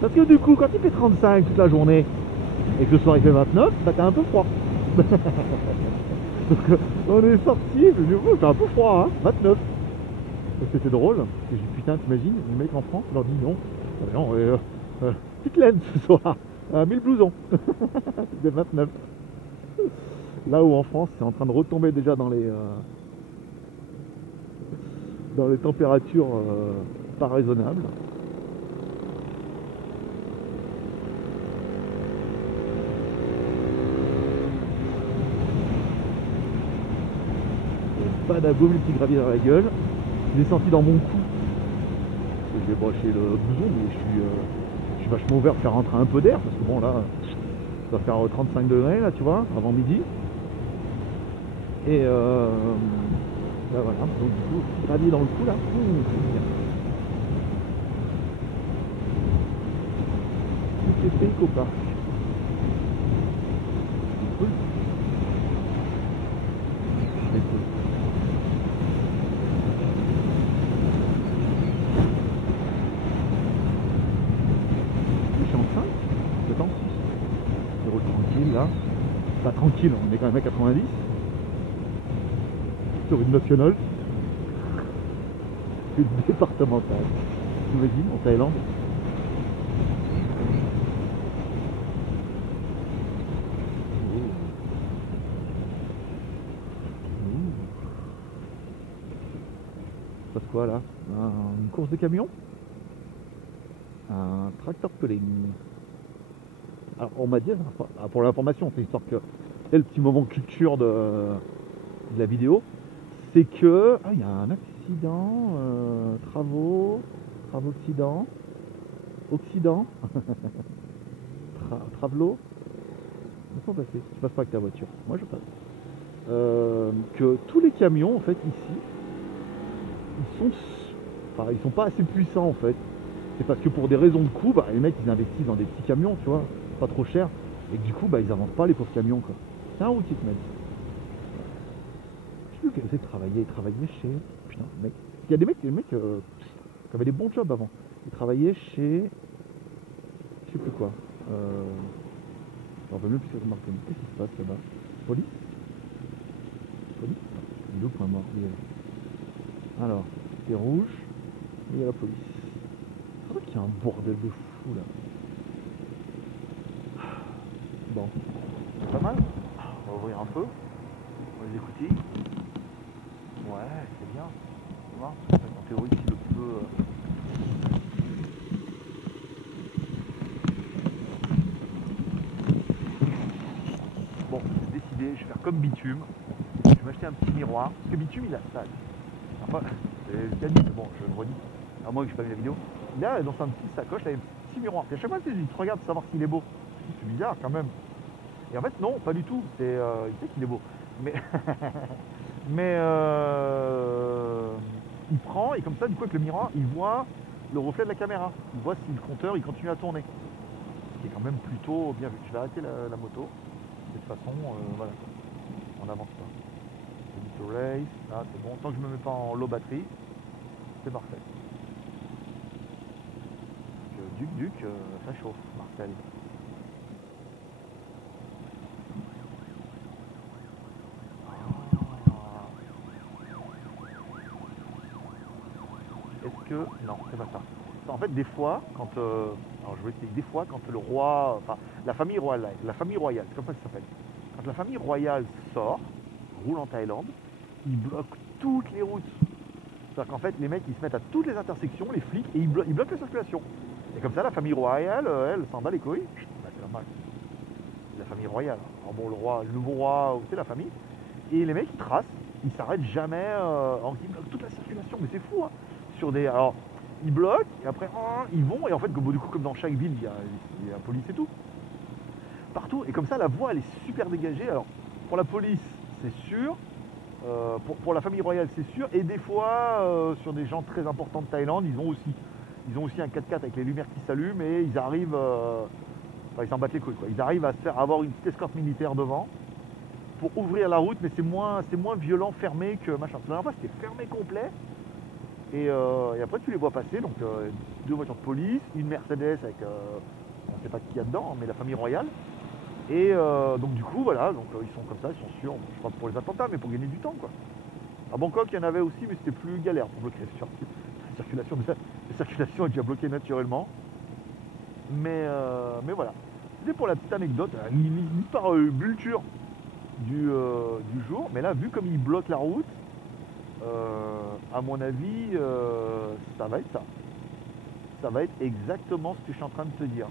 parce que du coup, quand il fait 35 toute la journée et que le soir il fait 29, bah t'as un peu froid. Donc on est sorti, du coup t'as un peu froid, hein, 29. C'était drôle, parce que j'ai dit putain, t'imagines, les mecs en France, leur dit non, petite laine ce soir, 1000 blousons. C'était 29. Là où en France, c'est en train de retomber déjà dans les températures pas raisonnables. Pas d'ago multigravier dans la gueule. Il est sorti dans mon cou. J'ai broché le blouson, mais je suis vachement ouvert pour faire rentrer un peu d'air parce que bon là, ça va faire 35 degrés là, tu vois, avant midi. Et là, voilà, donc du coup, gravier dans le cou là, c'est bien. C'est fait copain. Cool. C'est cool. Je suis en 5, je pense. Je roule tranquille là. Pas tranquille, on est quand même à 90. Sur une nationale. Une départementale. J'imagine, en Thaïlande. Ça passe quoi là? Une course de camion? Un tracteur pulling. Alors on m'a dit, pour l'information, c'est histoire que c'est le petit moment culture de la vidéo, c'est que il y a un accident, travaux Occident, Travelo. Laisse-moi passer, tu passes pas avec ta voiture, moi je passe. Que tous les camions en fait ici, ils sont pas assez puissants en fait. C'est parce que pour des raisons de coût, les mecs ils investissent dans des petits camions, tu vois, pas trop cher, et que du coup ils avancent pas les pauvres camions quoi. C'est un routier qui m'a dit. Je sais plus qu'elle essaie de travailler chez. Putain, mec. Il y a des mecs qui avaient des bons jobs avant. Ils travaillaient chez. Je sais plus quoi. On va même plus se remarquer. Qu'est-ce qui se passe là-bas? Police? Il est où le point mort? Alors, c'est rouge, et il y a la police. C'est vrai qu'il y a un bordel de fou là. Bon, c'est pas mal. On va ouvrir un peu. On va les écouter. Ouais, c'est bien. Tu vois, en théorie, si le feu. Bon, j'ai décidé, je vais faire comme Bitume. Je vais m'acheter un petit miroir. Parce que Bitume, il a ça. Enfin, c'est le caddie, mais bon, je le redis, à moins que je n'ai pas vu la vidéo. Il a dans sa petite sacoche, là, un petit miroir. Et à chaque fois, il te regarde pour savoir s'il est beau. C'est bizarre quand même. Et en fait, non, pas du tout. Il sait qu'il est beau. Mais, mais il prend, et comme ça, du coup, avec le miroir, il voit le reflet de la caméra. Il voit si le compteur, il continue à tourner. Ce qui est quand même plutôt bien vu. Je vais arrêter la moto. De toute façon, voilà. On n'avance pas. To race, là, c'est bon. Tant que je ne me mets pas en low batterie, c'est parfait. Duc, ça chauffe, Marcel. Est-ce que... Non, c'est pas ça. En fait, des fois, quand... alors, je vais expliquer. Des fois, quand le roi... Enfin, la famille royale, c'est comme ça que ça s'appelle. Quand la famille royale sort, roule en Thaïlande, ils bloquent toutes les routes. C'est-à-dire qu'en fait, les mecs, ils se mettent à toutes les intersections, les flics, et ils bloquent la circulation. Et comme ça, la famille royale, elle s'en bat les couilles. Bah, c'est normal. C'est la famille royale. Alors bon, le nouveau roi, c'est la famille. Et les mecs, ils tracent, ils s'arrêtent jamais, ils bloquent toute la circulation. Mais c'est fou, hein. Alors, ils bloquent, et après, ils vont, et en fait, du coup, comme dans chaque ville, il y a la police et tout. Partout, et comme ça, la voie, elle est super dégagée. Alors, pour la police, c'est sûr. Pour la famille royale, c'est sûr. Et des fois, sur des gens très importants de Thaïlande, ils ont aussi un 4x4 avec les lumières qui s'allument et ils arrivent, enfin ils s'en battent les couilles, quoi. Ils arrivent à avoir une petite escorte militaire devant pour ouvrir la route, mais c'est moins violent, fermé que machin. La dernière fois, c'était fermé complet. Et après, tu les vois passer, donc 2 voitures de police, une Mercedes avec, on ne sait pas qui il y a dedans, mais la famille royale. Et donc du coup, voilà, donc ils sont comme ça, ils sont sûrs, je crois pour les attentats, mais pour gagner du temps, quoi. À Bangkok, il y en avait aussi, mais c'était plus galère pour bloquer la circulation. La circulation est déjà bloquée naturellement. Mais voilà. C'était pour la petite anecdote, une par bulture du jour. Mais là, vu comme ils bloquent la route, à mon avis, ça va être ça. Ça va être exactement ce que je suis en train de te dire.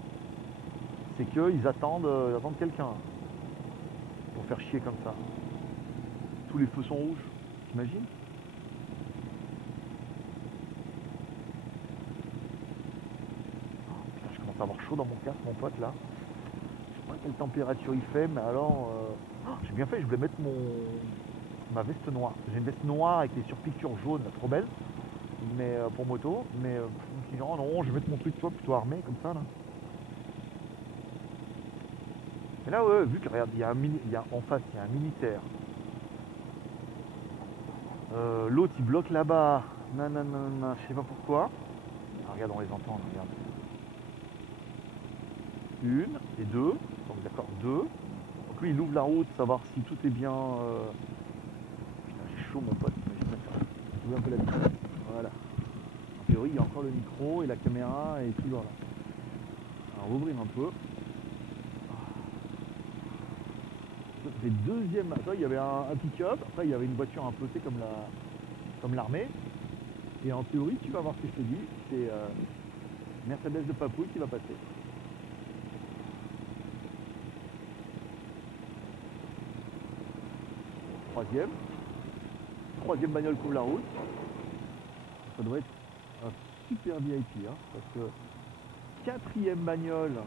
C'est qu'ils attendent quelqu'un pour faire chier comme ça. Tous les feux sont rouges, t'imagines? Oh, putain, je commence à avoir chaud dans mon casque, mon pote, là. Je sais pas quelle température il fait, mais alors... j'ai bien fait, je voulais mettre ma veste noire. J'ai une veste noire avec les surpiqûres jaunes, là, trop belle, mais pour moto. Mais je me suis dit, oh non, je vais mettre mon truc, toi, plutôt armé, comme ça, là. Et là, ouais, vu que regarde, en face, il y a un militaire. L'autre, il bloque là-bas. Nanana, je sais pas pourquoi. Ah, regarde, on les entend, là, regarde. 1 et 2. Donc d'accord, 2. Donc lui, il ouvre la route, savoir si tout est bien... Putain, j'ai chaud, mon pote. Je ouvre un peu la vitre. Voilà. En théorie, il y a encore le micro et la caméra est toujours là. Alors, on va ouvrir un peu. C'est deuxième. Il y avait un pick-up, après il y avait une voiture un peu comme l'armée. Et en théorie, tu vas voir ce que je te dis, c'est Mercedes de Papouille qui va passer. Troisième bagnole couvre la route. Ça doit être un super VIP, hein, parce que 4e bagnole.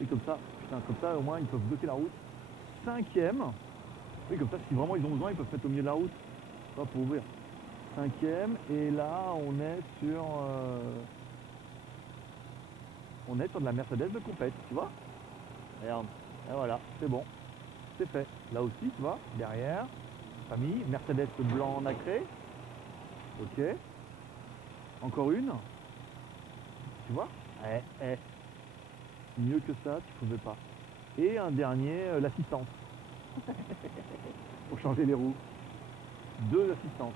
Et comme ça, putain, comme ça au moins ils peuvent bloquer la route. 5e, oui, comme ça si vraiment ils ont besoin, ils peuvent se mettre au milieu de la route, pas pour ouvrir. 5e, et là on est sur de la Mercedes de compète, tu vois. Regarde, et voilà, c'est bon, c'est fait. Là aussi, tu vois, derrière, famille, Mercedes blanc nacré, ok. Encore une, tu vois, mieux que ça, tu pouvais pas. Et un dernier, l'assistance. Pour changer les roues. 2 assistances.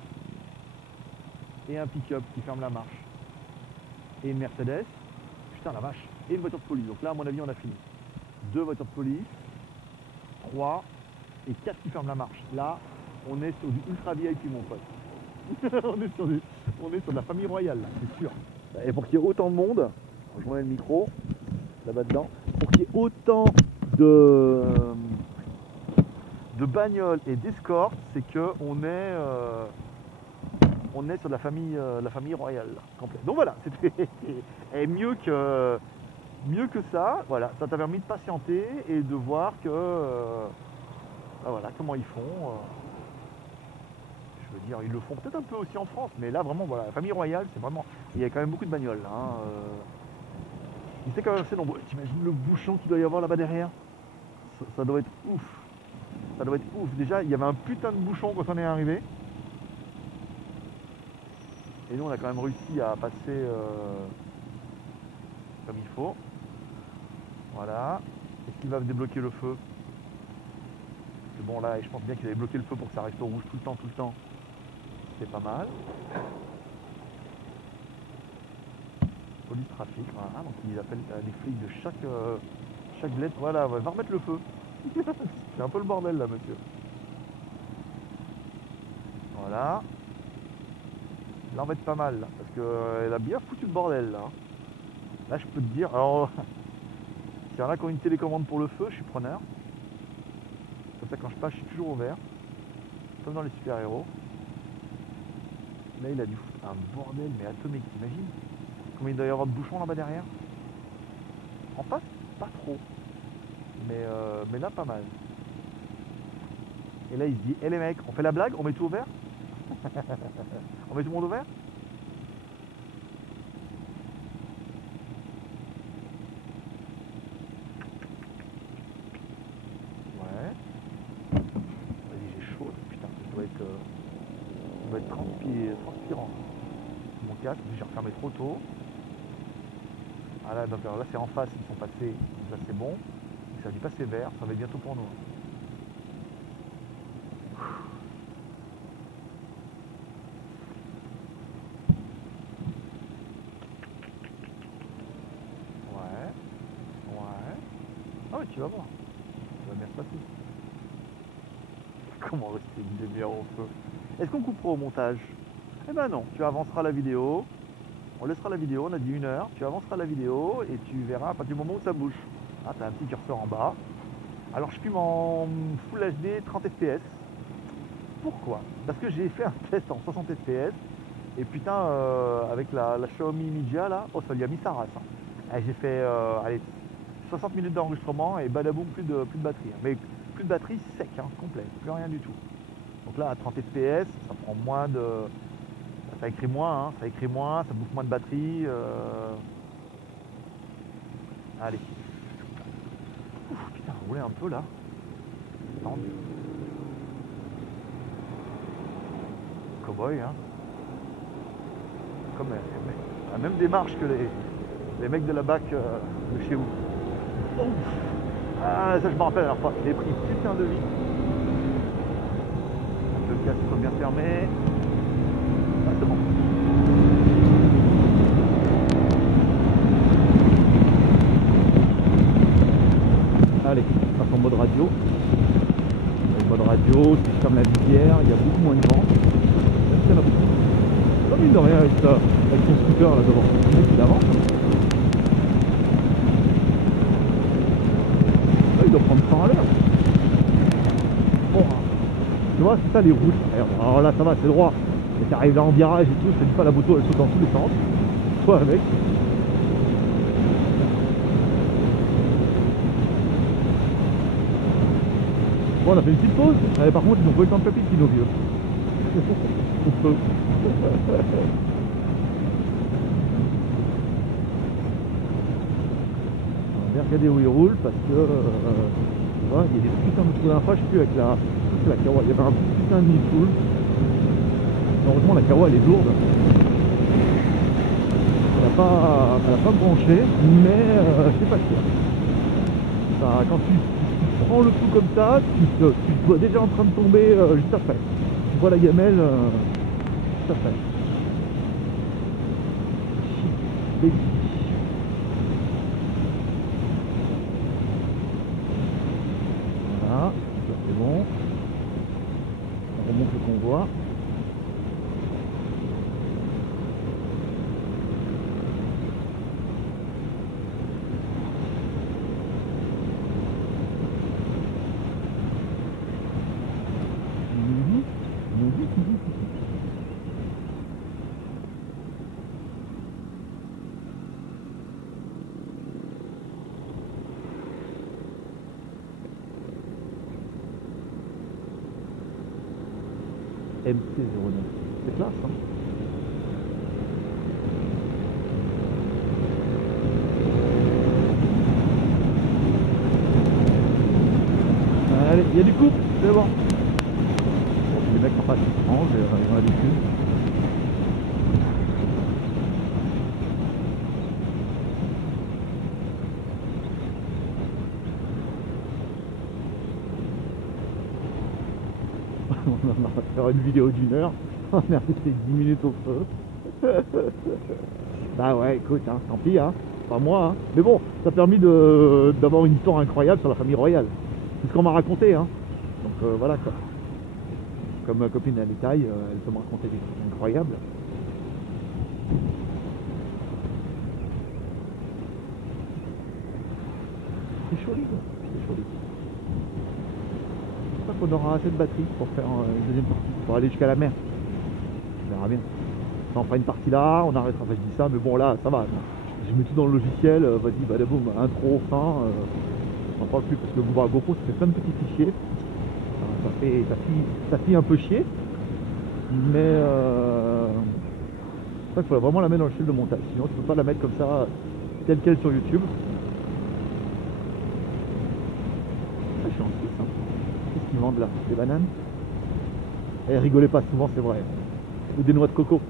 Et un pick-up qui ferme la marche. Et une Mercedes. Putain la vache. Et une voiture de police. Donc là, à mon avis, on a fini. 2 voitures de police. 3 et 4 qui ferment la marche. Là, on est sur du ultra VIP, mon pote. on est sur de la famille royale, là, c'est sûr. Et pour qu'il y ait autant de monde, je remets le micro, là-bas dedans, pour qu'il y ait autant de bagnoles et d'escortes, c'est que on est on est sur la famille royale, là, complète. Donc voilà, c'était mieux que ça. Voilà, ça t'a permis de patienter et de voir que voilà comment ils font. Je veux dire, ils le font peut-être un peu aussi en France, mais là vraiment, voilà, la famille royale, c'est vraiment. Il y a quand même beaucoup de bagnoles là. Hein, il était quand même assez nombreux. T'imagines le bouchon qu'il doit y avoir là-bas derrière? Ça doit être ouf. Ça doit être ouf. Déjà, il y avait un putain de bouchon quand on est arrivé. Et nous, on a quand même réussi à passer comme il faut. Voilà. Est-ce qu'il va débloquer le feu? Parce que bon, là, je pense bien qu'il avait bloqué le feu pour que ça reste au rouge tout le temps. C'est pas mal. Police trafic, voilà. Donc, ils appellent les flics de chaque lettre. Voilà, va remettre le feu. C'est un peu le bordel là, monsieur. Voilà. Là, on va être pas mal, là, parce qu'elle a bien foutu le bordel, là. Là, je peux te dire, alors, s'il y en a qui ont une télécommande pour le feu, je suis preneur. Comme ça, quand je passe, je suis toujours au vert. Comme dans les super-héros. Là, il a dû foutre un bordel, mais atomique, t'imagines? Combien il doit y avoir de bouchons là-bas derrière? En face, pas trop. Mais là, pas mal. Et là, il se dit, hé les mecs, on fait la blague? On met tout au vert? On met tout le monde au vert? Ouais. Vas-y, j'ai chaud. Putain, ça doit être transpirant. Mon casque, j'ai refermé trop tôt. Ah là, donc, alors là c'est en face, ils sont passés. Là c'est bon. Donc, ça a dû passer vert, ça va être bientôt pour nous. Ah oui, tu vas voir. Ça va bien se passer. Comment rester une demi-heure au feu? Est-ce qu'on coupera au montage? Eh ben non, tu avanceras la vidéo. On laissera la vidéo, on a dit 1 heure. Tu avanceras la vidéo et tu verras à partir du moment où ça bouge. Ah, t'as un petit curseur en bas. Alors je filme en Full HD 30 fps. Pourquoi? Parce que j'ai fait un test en 60 fps. Et putain, avec la Xiaomi Mijia là, oh ça lui a mis sa race. Hein. J'ai fait allez, 60 minutes d'enregistrement et badaboum, plus de batterie. Hein. Mais plus de batterie sec, hein, complet, plus rien du tout. Donc là à 30 fps, ça prend moins de. Ça écrit moins, hein, ça bouffe moins de batterie. Allez. Ouf, putain, rouler un peu là. Tendu. Cowboy, hein. Comme la même démarche que les mecs de la BAC de chez vous. Oh. Ah, ça je me rappelle, alors j'ai pris putain de vie. Le casque soit bien fermé. Ah, c'est bon. Allez, on passe en mode radio. En mode radio, si je ferme la visière, il y a beaucoup moins de vent. Comme mine de rien avec son scooter là devant. Le mec il avance. Là, il doit prendre 100 à l'heure. Oh. Tu vois, c'est ça les routes. Alors là ça va, c'est droit. Mais t'arrives là en virage et tout, je te dis pas, la moto elle saute dans tous les sens. Toi avec. Bon, on a fait une petite pause. Par contre, ils ont pas eu le temps de faire pipi, nos vieux. On va bien regarder où ils roulent parce que tu vois, il y a des putains de trous d'infra, je sais plus avec la Kawa, il y avait un putain de nid-full. Heureusement la Kawa elle est lourde. Elle a pas branché, mais c'est pas sûr. Ça, quand tu prends le coup comme ça, tu te vois déjà en train de tomber juste après. Tu vois la gamelle juste après. Baby. Voilà, ça c'est bon. On remonte le convoi. MC09. C'est classe, hein. Allez, il y a du couple, c'est bon. Les mecs en face ils se rangent, ils ont l'habitude. On va faire une vidéo d'1 heure. On est resté 10 minutes au feu. Bah ouais, écoute, hein, tant pis, hein. Pas moi, hein. Mais bon, ça a permis d'avoir une histoire incroyable sur la famille royale. C'est ce qu'on m'a raconté, hein. Donc voilà quoi. Comme ma copine à l'Italie, elle peut me raconter des trucs incroyables. C'est joli, quoi. C'est joli. J'espère qu'on aura assez de batterie pour faire une deuxième partie, pour aller jusqu'à la mer. On verra bien. Ça, on fera une partie là, on arrêtera. Enfin, je dis ça, mais bon là, ça va. Je mets tout dans le logiciel, vas-y, badaboum, intro, fin. On n'en parle plus parce que le GoPro, ça fait plein de petits fichiers. Ça fait un peu chier. Mais c'est ça qu'il faut vraiment la mettre dans le fil de montage. Sinon, tu peux pas la mettre comme ça, telle quelle sur YouTube. Ah, je suis en Suisse, hein. Qu'est-ce qu'ils vendent là? Des bananes? Eh, rigolez pas, souvent c'est vrai. Ou des noix de coco.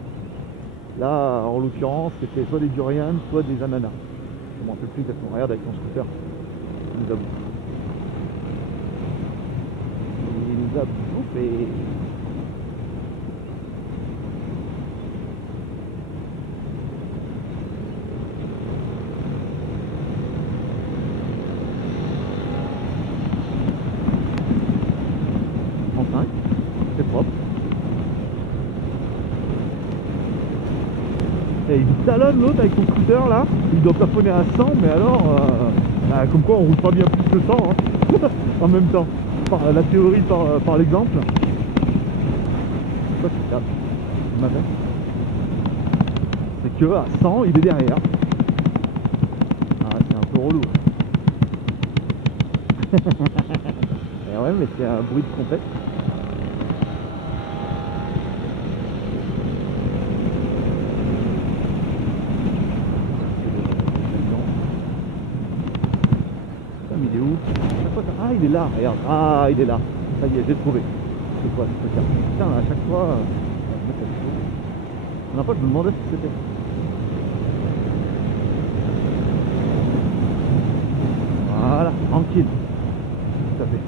Là, en l'occurrence, c'était soit des durians, soit des ananas. Je m'en rappelle plus exactement. Regarde avec ton scooter. Il nous a bouffé. Il nous a bouffé. C'est propre. Et il talonne l'autre avec son scooter là, il doit plafonner à 100, mais alors, comme quoi on roule pas bien plus que 100 hein, en même temps. Par la théorie, par l'exemple. C'est que à 100, il est derrière. Ah, c'est un peu relou. Et ouais, mais c'est un bruit de trompette. Il est où? Ah, il est là, regarde. Ah, il est là. Ça y est, j'ai trouvé. C'est quoi ce truc-là? Putain, à chaque fois. La dernière fois, je me demandais ce que c'était. Voilà, tranquille. Ça fait.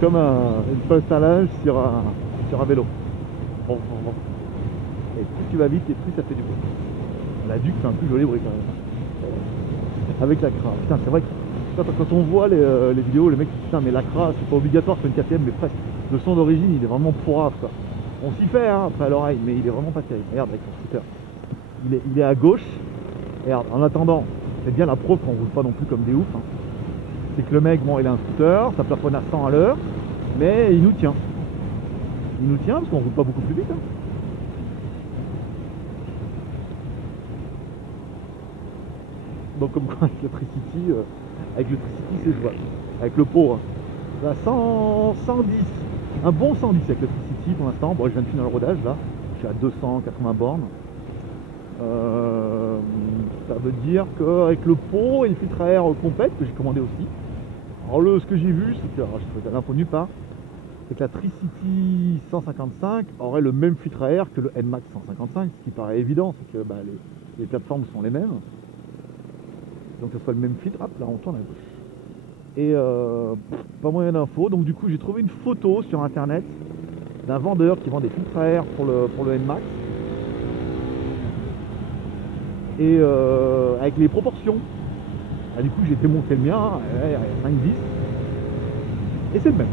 Comme une poste à linge sur un vélo. Bon. Et plus tu vas vite, et plus ça fait du bruit. La Duc fait un plus joli bruit quand même. Avec la CRA. Putain, c'est vrai que quand on voit les vidéos, les mecs disent putain, mais la CRA, c'est pas obligatoire sur une KTM, mais presque. Le son d'origine, il est vraiment pourrave quoi. On s'y fait hein, après à l'oreille, mais il est vraiment pas terrible. Regarde avec son scooter. Il est à gauche. Regarde, en attendant, c'est bien la preuve qu'on roule pas non plus comme des oufs. Hein. C'est que le mec, bon, il a un scooter, ça plafonne à 100 à l'heure, mais il nous tient. Il nous tient parce qu'on roule pas beaucoup plus vite. Hein. Donc comme quoi avec le Tricity, c'est jouable. Avec le pot, hein. À 110, un bon 110 avec le Tricity pour l'instant. Bon, je viens de finir le rodage là, je suis à 280 bornes. Ça veut dire qu'avec le pot et le filtre à air complète que j'ai commandé aussi. Alors ce que j'ai vu, c'est que, alors je trouvais l'info nulle part, c'est que la Tricity 155 aurait le même filtre à air que le NMAX 155, ce qui paraît évident, c'est que bah, les plateformes sont les mêmes. Donc ça soit le même filtre, hop là on tourne à gauche. Et pas moyen d'info, donc du coup j'ai trouvé une photo sur internet d'un vendeur qui vend des filtres à air pour le NMAX. Et avec les proportions. Ah, du coup j'ai fait monter le mien, 5-10. Et c'est le même.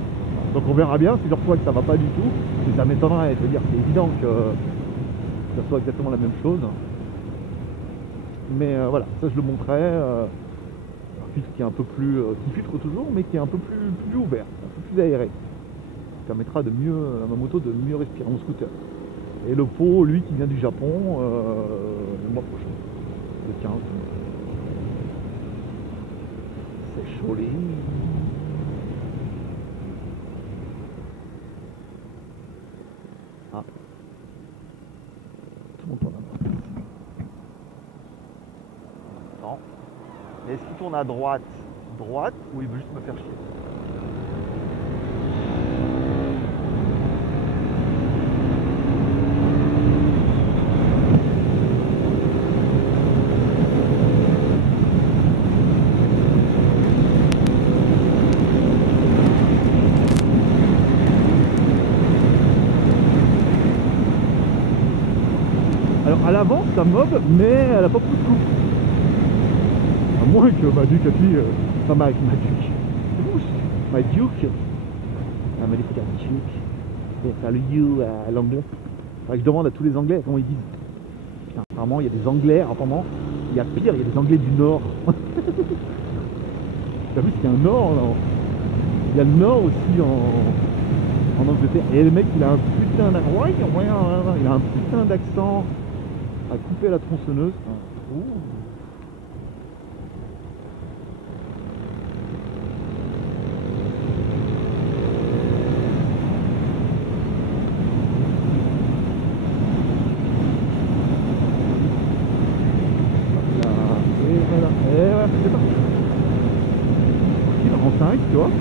Donc on verra bien si je reçois que ça va pas du tout. Mais ça m'étonnerait, je veux dire, c'est évident que ça soit exactement la même chose. Mais voilà, ça je le montrais. Un filtre qui est un peu plus. Qui filtre toujours, mais qui est un peu plus ouvert, un peu plus aéré. Ça permettra de mieux, à ma moto de mieux respirer, mon scooter. Et le pot, lui, qui vient du Japon, le mois prochain. Le 15. C'est joli. Ah. Tout le monde tourne à droite. Non. Mais est-ce qu'il tourne à droite? Droite ou il veut juste me faire chier? Alors à l'avant ça mob, mais elle a pas beaucoup de coups. À moins que ma Duke appuie. Enfin ma Duke. Ma Duke. Ah ma Duke. Salut you à l'anglais. Je demande à tous les anglais comment ils disent. Putain, apparemment il y a des anglais, apparemment il y a pire, il y a des anglais du nord. T'as vu qu'il y a un nord là. Il y a le nord aussi en Angleterre. Et le mec il a un putain d'accent. Il a un putain d'accent à couper la tronçonneuse. Ouh. C'est parti. Il va en 5, tu vois.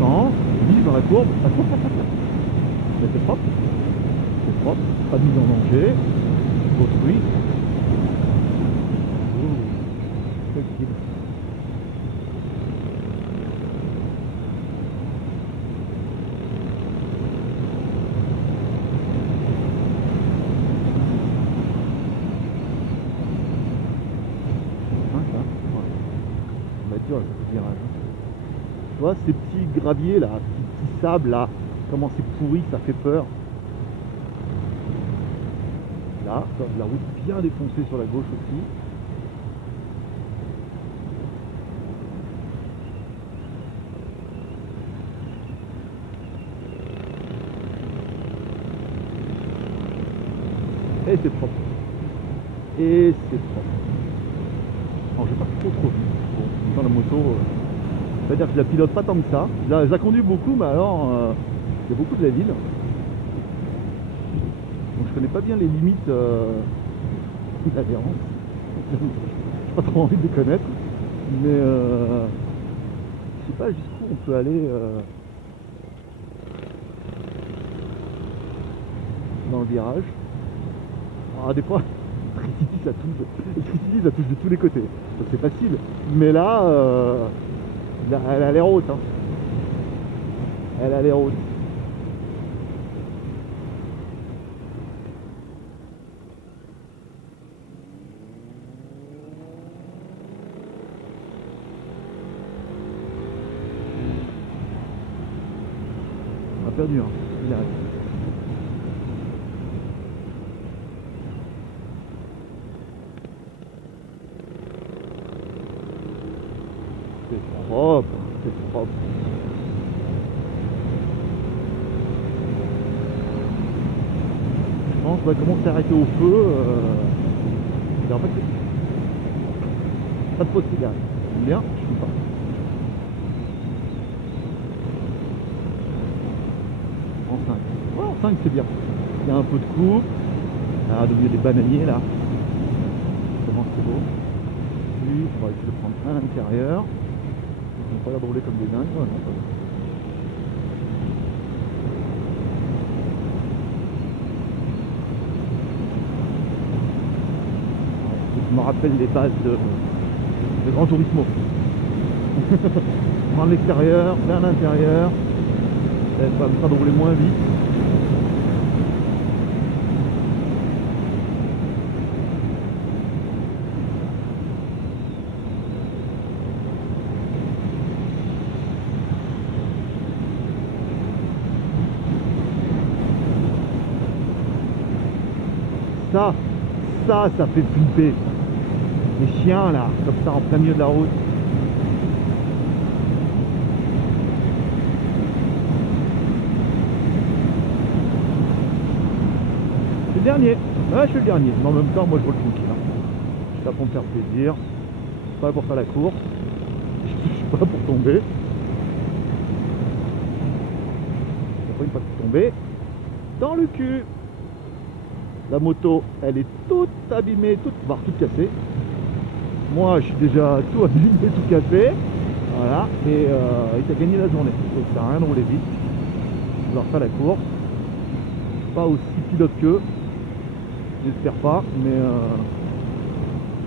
100, vive dans la courbe. Mais c'est propre. C'est propre. Pas de mise en danger. Construit. Flexible. Virage. Tu vois ces petits graviers là, ces petits sables là, comment c'est pourri, ça fait peur. Là, la route bien défoncée sur la gauche aussi. Et c'est propre. Et c'est propre. Alors je vais pas trop vite. Bon, dans la moto, c'est-à-dire que je la pilote pas tant que ça. Je la conduis beaucoup, mais alors il y a beaucoup de la ville. Donc je connais pas bien les limites d'adhérence. J'ai pas trop envie de les connaître. Mais je sais pas jusqu'où on peut aller dans le virage. Alors des fois, ça touche de tous les côtés. Donc c'est facile. Mais là, elle a l'air haute. Hein. Elle a l'air haute. On a perdu, hein. Il arrête. C'est propre, c'est propre. Je pense qu'on va commencer à arrêter au feu. En fait, pas de pause cigare. Bien, je ne pas. En 5. Ouais, en 5 c'est bien. Il y a un peu de coupe. Ah, d'oublier des bananiers là. Comment c'est beau. Puis, on va essayer de prendre à l'intérieur. Ils n'ont pas l'air de rouler comme des dingues. Ouais, non, pas bien. Je me rappelle les bases de Gran Turismo. Prendre l'extérieur, vers l'intérieur. Ça va me faire de rouler moins vite. Ça fait flipper. Les chiens là, comme ça en plein milieu de la route. C'est le dernier. Ouais, je suis le dernier. Mais en même temps, moi je roule tranquille. Hein. Je suis là pour me faire plaisir. Je suis pas là pour faire la course. Je suis pas là pour tomber. Après, une fois que je suis tombé, dans le cul. La moto, elle est toute abîmée, voire toute cassée. Moi, je suis déjà tout abîmé, tout cassé. Voilà, et il a gagné la journée. Donc ça sert à rien de rouler vite. Je leur fais la course. Pas aussi pilote qu'eux. J'espère pas, mais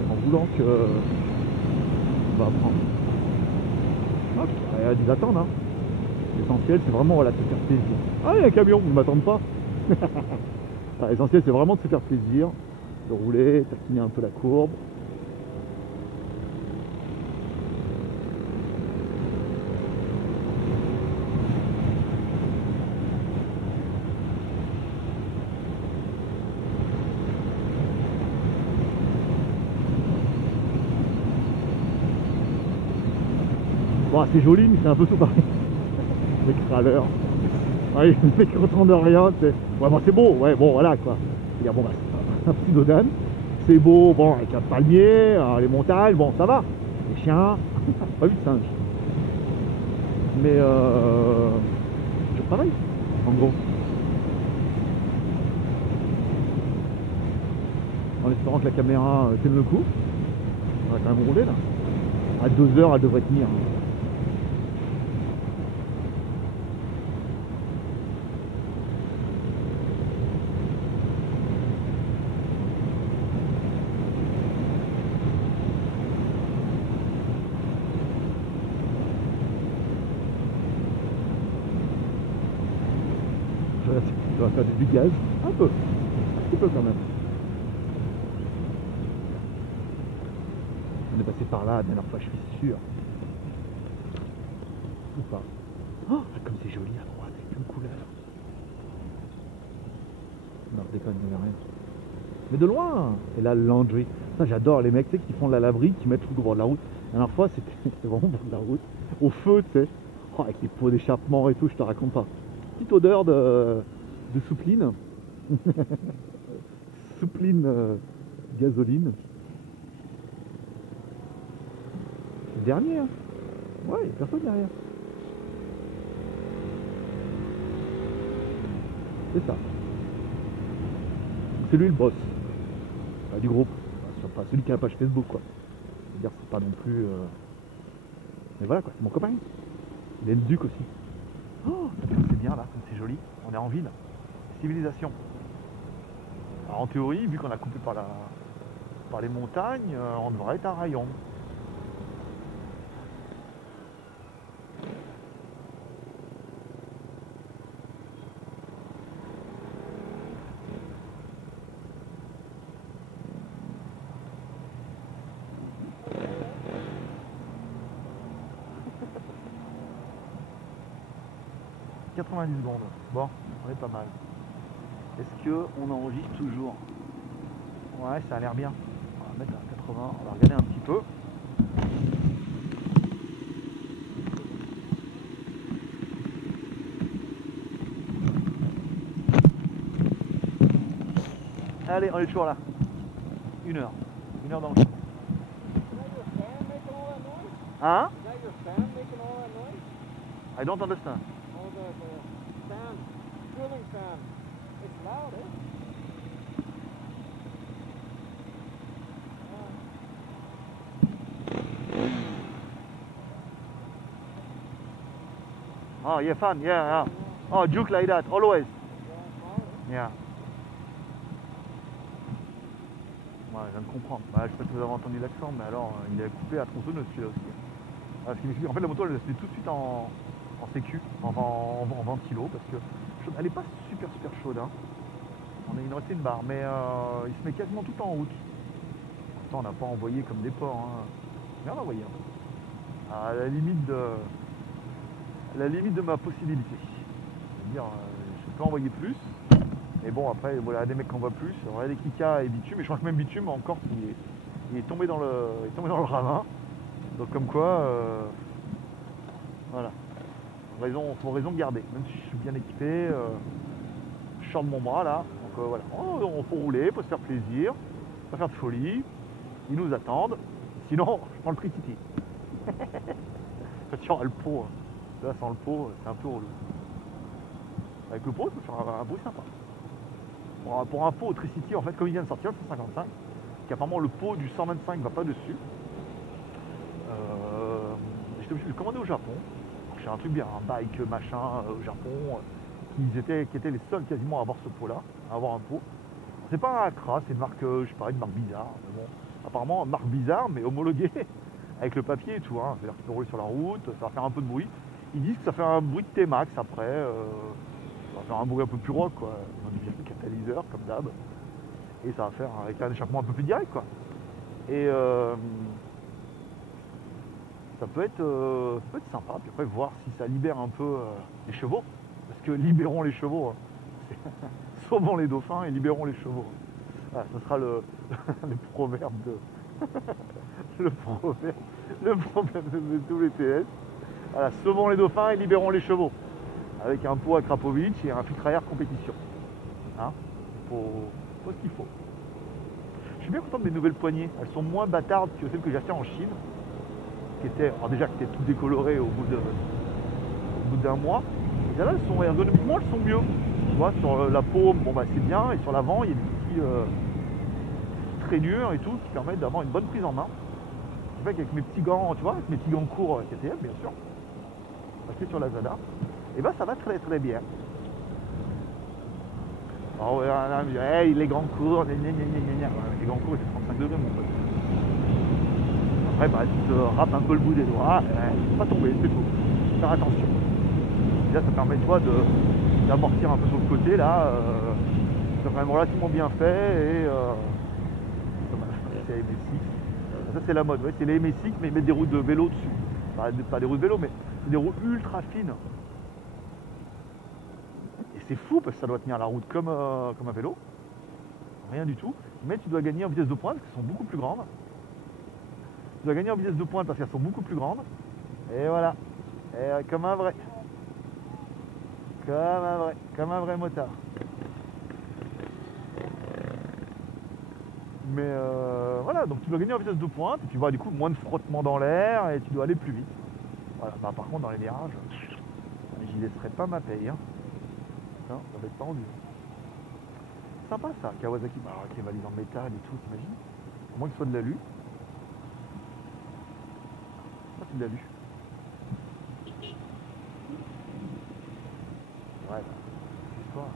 en voulant que on va apprendre. Hop, ils attendent, hein. L'essentiel c'est vraiment voilà, de se faire plaisir. Ah, il y a un camion, ils ne m'attendent pas. L'essentiel c'est vraiment de se faire plaisir, de rouler, taquiner un peu la courbe. Bon, c'est joli, mais c'est un peu tout pareil. Les craleurs. Ouais, les mecs content de rien. Ouais, bon, c'est beau, ouais, bon, voilà quoi. C'est-à-dire, bon, bah, c'est un petit dodane. C'est beau, bon, avec un palmier, les montagnes, bon, ça va. Les chiens, pas vu de singe. Mais toujours pareil, en gros. En espérant que la caméra tienne le coup. On va quand même rouler là. À 2 heures, elle devrait tenir. Ça va faire du gaz, un petit peu quand même. On est passé par là la dernière fois, je suis sûr. Ou pas. Oh, comme c'est joli à droite, avec plein de couleurs. Non, je déconne, il n'y a rien. Mais de loin. Et là, le laundry. Ça, j'adore les mecs, tu sais, qui font de la laverie, qui mettent tout au bord de la route. La dernière fois, c'était vraiment au bord de la route. Au feu, tu sais. Oh, avec les pots d'échappement et tout, je te raconte pas. Petite odeur de soupline. Soupline gasoline. C'est le dernier, hein. Ouais, il n'y a personne derrière. C'est ça. C'est lui le boss du groupe. Pas celui qui a la page Facebook, quoi. C'est-à-dire c'est pas non plus. Mais voilà quoi, c'est mon copain. Il est le duc aussi. Oh, c'est bien là, c'est joli. On est en ville. Civilisation. Alors en théorie, vu qu'on a coupé par les montagnes, on devrait être un rayon. « 90 secondes. Bon, on est pas mal. Est-ce qu'on enregistre toujours? Ouais, ça a l'air bien. On va mettre à 80, on va regarder un petit peu. Allez, on est toujours là. 1 heure. 1 heure dans le champ. Hein? I don't understand. Oh, the fan, cooling fan. It's loud, eh? Oh, yeah, fun, yeah. Oh, juke like that, always. Yeah. Ouais, je viens de comprendre. Bah, je sais pas si vous avez entendu l'accent, mais alors, il est coupé à tronçonneuse celui-là aussi. Ce qui m'explique, en fait, la moto, elle se met tout de suite en sécu, en ventilo, parce que elle est pas super chaude, hein. Il nous restait une barre, mais il se met quasiment tout en route. Pourtant, on n'a pas envoyé comme des porcs, hein. Mais on a envoyé un peu. À la limite de ma possibilité. C'est-à-dire, je peux envoyer plus. Mais bon, après, voilà, des mecs qu'on voit plus. Regardez Kika et Bitume, et je crois que même Bitume, encore, il est tombé dans le ravin. Donc, comme quoi, voilà. Faut raison de garder. Même si je suis bien équipé, je sors de mon bras là. Donc, voilà. On faut rouler, faut se faire plaisir, pas faire de folie. Ils nous attendent. Sinon, je prends le Tri-City. Tu auras le pot. Là, sans le pot, c'est un peu relou. Avec le pot, ça peut faire un bruit sympa. Pour info, au Tricity, en fait, comme il vient de sortir le 155, qu'apparemment le pot du 125 va pas dessus, j'étais obligé de le commander au Japon. J'ai un truc bien, un bike machin au Japon, qui étaient les seuls quasiment à avoir ce pot là, à avoir un pot. C'est pas un Accra, c'est une marque, je sais pas, une marque bizarre, mais bon, apparemment une marque bizarre mais homologuée avec le papier et tout, hein. C'est-à-dire que tu peux rouler sur la route, ça va faire un peu de bruit. Ils disent que ça fait un bruit de T-Max après, ça va faire un bruit un peu plus rock quoi, un catalyseur comme d'hab, et ça va faire avec un échappement un peu plus direct quoi. Et ça peut être sympa, puis après voir si ça libère un peu les chevaux, parce que libérons les chevaux, hein. Sauvons les dauphins et libérons les chevaux. Voilà, ce sera le proverbe de le proverbe de tous les TS. Voilà, sauvons les dauphins et libérons les chevaux. Avec un pot à Krapovic et un filtre à air compétition. Hein, faut ce qu'il faut. Je suis bien content de mes nouvelles poignées. Elles sont moins bâtardes que celles que j'ai achetées en Chine. Qui étaient tout décolorées au bout d'un mois. Et là, elles sont ergonomiquement, elles sont mieux. Tu vois, sur la paume, bon bah c'est bien, et sur l'avant, il y a des petites rainures et tout qui permettent d'avoir une bonne prise en main. Ce qui fait qu'avec mes petits gants, tu vois, avec mes petits gants courts KTM bien sûr, achetés sur Lazada, et ben ça va très très bien. Alors là, me dit, hey, les gants courts, gna gna gna gna gna. Ouais, les gants courts c'est 35 degrés mon pote. Après bah tu te râpes un peu le bout des doigts, faut pas tomber, c'est tout. Faire attention. Et là ça permet toi d'amortir un peu sur le côté là, c'est quand même relativement bien fait et c'est MSX. Ça c'est la mode, ouais, c'est les MSX mais ils mettent des roues de vélo dessus. Pas des roues de vélo mais des roues ultra fines. Et c'est fou parce que ça doit tenir la route comme un vélo. Rien du tout. Mais tu dois gagner en vitesse de pointe parce qu'elles sont beaucoup plus grandes. Tu dois gagner en vitesse de pointe parce qu'elles sont beaucoup plus grandes. Et voilà. Et comme un vrai. Comme un vrai motard. Mais voilà, donc tu dois gagner en vitesse de pointe, et tu vois du coup moins de frottement dans l'air, et tu dois aller plus vite. Voilà, bah par contre dans les virages, j'y laisserai pas ma paye. Hein. Non, ça va être tendu. Sympa ça, Kawasaki, bah, avec les valises en métal et tout, t'imagines? À moins que ce soit de l'alu. Ça c'est de l'alu. Ouais, bah, c'est l'histoire.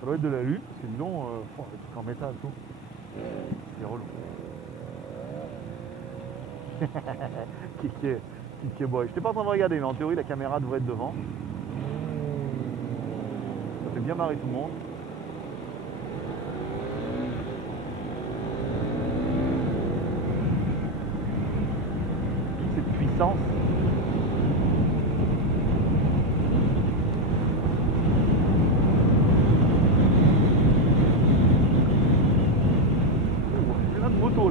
Ça doit être de l'alu, parce que dis donc, avec tout ce en métal et tout. C'est relou. Kiké boy. Je t'ai pas en train de regarder, mais en théorie la caméra devrait être devant. Ça fait bien marrer tout le monde. Toute cette puissance.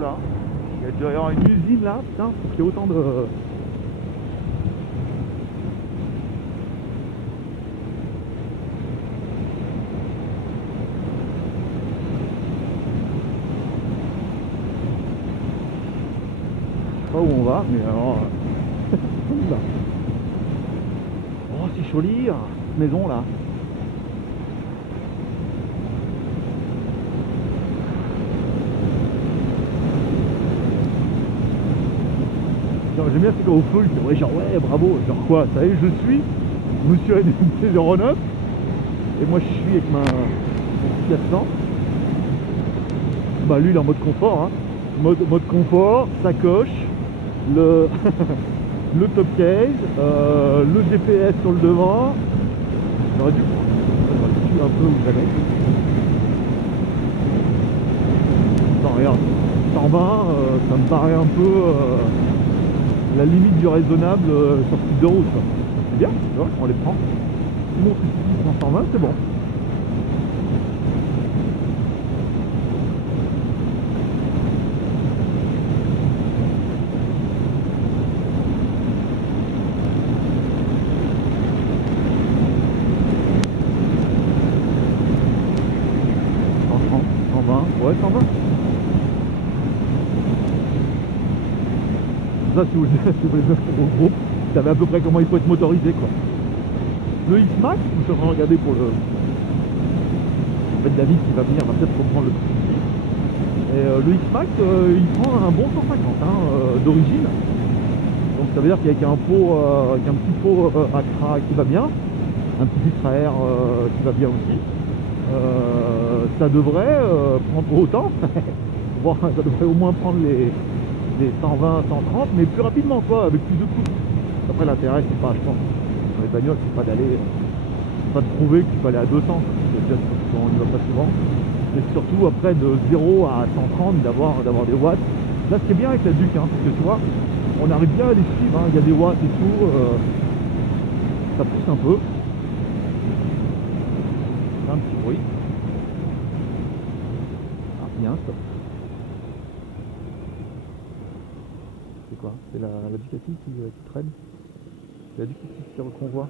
Là. Il doit y avoir une usine là, putain, pour qu'il y ait autant de... Je sais pas où on va, mais alors... Oh, c'est joli, cette maison là. J'aime bien c'est quand au feu, il dit genre ouais bravo, genre quoi, ça y est je suis monsieur NMT 09 et moi je suis avec mon 400. Bah lui il est en mode confort, hein. Mode confort, sacoche, le le top case, le GPS sur le devant. J'aurais dû un peu où j'allais. Attends regarde, 120 ça me paraît un peu la limite du raisonnable sur ce type de route. C'est bien, tu vois, on les prend. Tout le monde fait 120, c'est bon. Ouais, 120. Ça, si vous voulez faire au groupe, vous savez à peu près comment il faut être motorisé, quoi. Le X-Max, je suis en train de regarder pour le fait, David qui va venir va peut-être reprendre le truc. Et le X-Max, il prend un bon 150 hein, d'origine. Donc ça veut dire qu'avec un pot, avec un petit pot Acra qui va bien, un petit filtre à air qui va bien aussi, ça devrait prendre autant. Bon, ça devrait au moins prendre les 120, 130, mais plus rapidement quoi, avec plus de coups. Après l'intérêt c'est pas, je pense, dans les bagnoles, c'est pas d'aller, pas de prouver qu'il faut aller à 200, on n'y va pas souvent, mais surtout après de 0 à 130 d'avoir des watts. Là ce qui est bien avec la Duc, hein, parce que tu vois, on arrive bien à les suivre, hein, il y a des watts et tout, ça pousse un peu. Un petit bruit. Ah, il y a un stop. C'est quoi? C'est la Ducati qui traîne? C'est la Ducati qui reconvoit.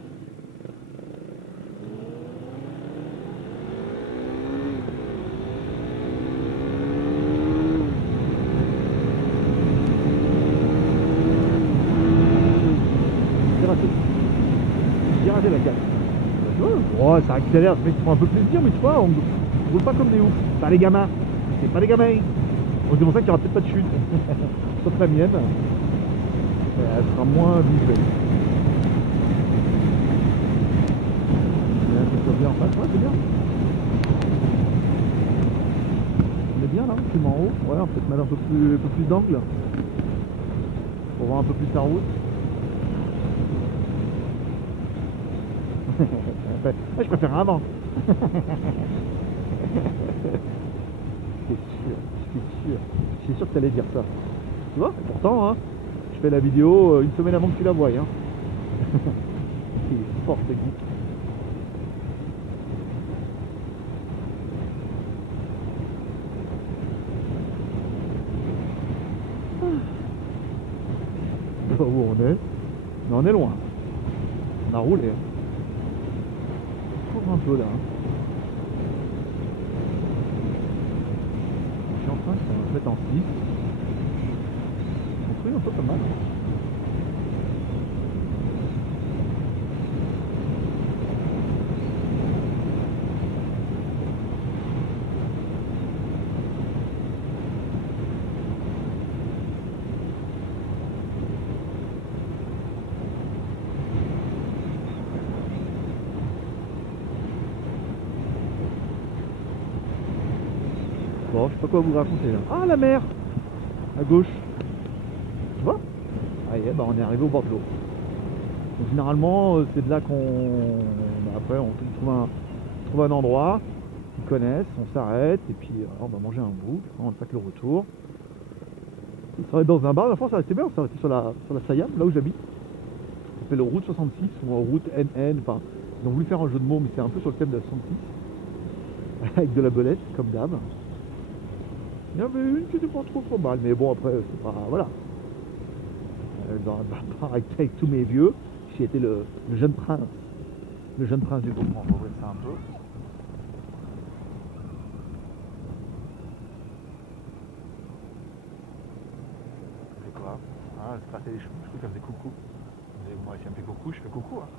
J'ai raté la carte. Oh, ça accélère, ça fait qu'ils font un peu plaisir, mais tu vois, on roule pas comme des oufs. Pas les gamins. C'est pas les gamins. Donc c'est pour ça qu'il n'y aura peut-être pas de chute. Sauf la mienne. Elle sera moins visuelle. C'est bien en face, ouais, c'est bien. On est bien là, je suis en haut. Ouais, on peut peut-être mettre un peu plus d'angle. Pour voir un peu plus la route. Je préfère avant. Je suis sûr que tu allais dire ça. Tu vois, pourtant, hein, je fais la vidéo une semaine avant que tu la voies. Hein. Il est fort, ce geek. Je sais pas où on est, mais on est loin. On a roulé. Hein. Un peu là. Je suis en train de se mettre en 6. On trouve un peu pas mal. Bon, je sais pas quoi vous raconter là. Ah, la mer à gauche. Tu vois? Ah, yeah, bah, on est arrivé au bord de l'eau. Donc, généralement, c'est de là qu'on... Après, on trouve un endroit qu'ils connaissent, on s'arrête et puis on va manger un bout, on attaque le retour. Ça va être dans un bar, la fois ça restait bien, ça restait sur la Sayam, là où j'habite. Ça s'appelle Route 66 ou Route NN, enfin, ils ont voulu faire un jeu de mots, mais c'est un peu sur le thème de la 66. Avec de la belette, comme d'hab. Il y en avait une qui était pas trop mal, mais bon après c'est pas... Voilà. Dans un bar avec tous mes vieux, j'ai été le jeune prince. Le jeune prince du groupe. On va ouvrir ça un peu. C'est quoi? Ah, c'est passer les choux, je crois qu'elle faisait coucou. Moi si elle me fait coucou, je fais coucou. Hein.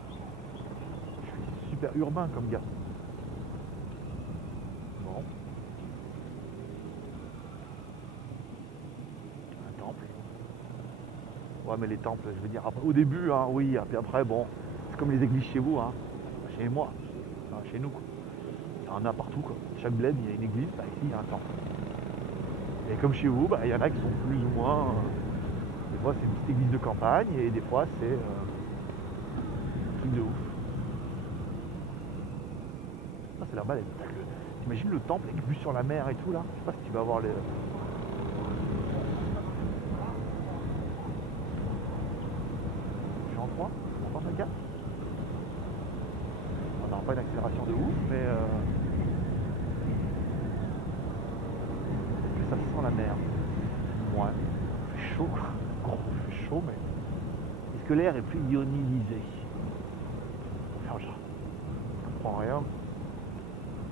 Je suis super urbain comme gars. Bon. Ouais, mais les temples, je veux dire, après, au début, hein, oui, puis après, bon, c'est comme les églises chez vous, hein, chez moi, enfin, chez nous, quoi. Il y en a partout, quoi. Chaque bled, il y a une église, bah, ici, il y a un temple. Et comme chez vous, bah, il y en a qui sont plus ou moins, des fois, c'est une petite église de campagne, et des fois, c'est un truc de ouf. Ça, c'est là-bas, t'imagines le temple avec vue sur la mer et tout, là. Je sais pas si tu vas avoir les... En 3, on pense à 4. On n'aura pas une accélération de ouf, mais ça sent la mer. Ouais, il fait chaud, gros, il fait chaud, mais est-ce que l'air est plus ionisé? Alors, je comprends rien.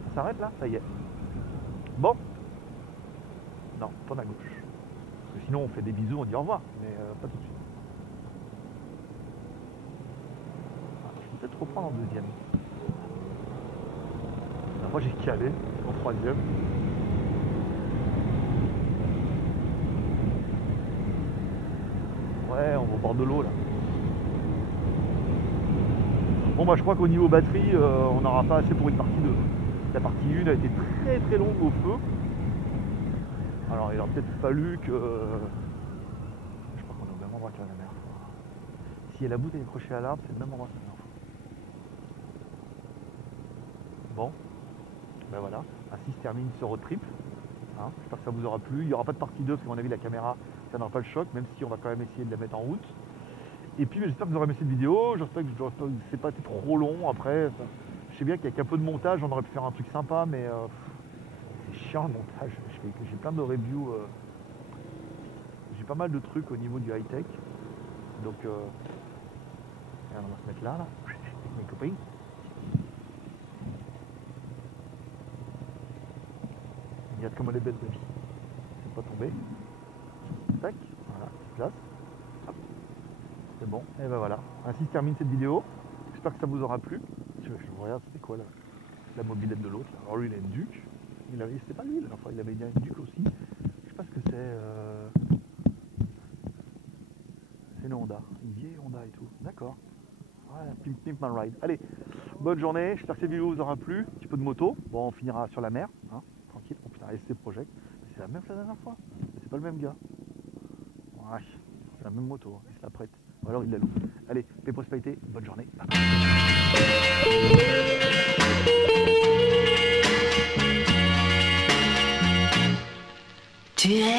Ça s'arrête là? Ça y est. Bon. Non, tourne à gauche. Parce que sinon on fait des bisous, on dit au revoir, mais pas tout de suite. Peut-être reprendre en deuxième. Moi j'ai calé. au troisième. Ouais, on va au bord de l'eau là. Bon bah je crois qu'au niveau batterie, on n'aura pas assez pour une partie 2. La partie 1 a été très très longue au feu. Alors il aurait peut-être fallu que... Je crois qu'on est au même endroit que la mer. Si la bouteille est accrochée à l'arbre, c'est le même endroit que la mer. Bon, ben voilà, ainsi se termine ce road trip. Hein, j'espère que ça vous aura plu. Il n'y aura pas de partie 2 parce qu'à mon avis la caméra, ça n'aura pas le choc, même si on va quand même essayer de la mettre en route. Et puis j'espère que vous aurez aimé cette vidéo, j'espère que c'est pas été trop long après. Je sais bien qu'avec un peu de montage, on aurait pu faire un truc sympa, mais c'est chiant le montage. J'ai plein de reviews, j'ai pas mal de trucs au niveau du high-tech. Donc, on va se mettre là, avec mes copains. Regarde comme elle est belle la vie. C'est pas tombé. Tac, voilà, petite place. C'est bon, et ben voilà. Ainsi se termine cette vidéo. J'espère que ça vous aura plu. Je regarde, c'était quoi la mobilette de l'autre. Alors lui, il a une Duke. C'était pas lui, la dernière fois, il avait bien une Duke aussi. Je sais pas ce que c'est. C'est une Honda, une vieille Honda et tout. D'accord. Voilà, pimp my ride. Allez, bonne journée. J'espère que cette vidéo vous aura plu. Un petit peu de moto. Bon, on finira sur la mer. Hein, tranquille, on finira SC Project. C'est la même que la dernière fois. C'est pas le même gars. Ouais, c'est la même moto. Il se la prête. Ou alors il la loue. Allez, paix prospérité, bonne journée. Bye bye. Tu es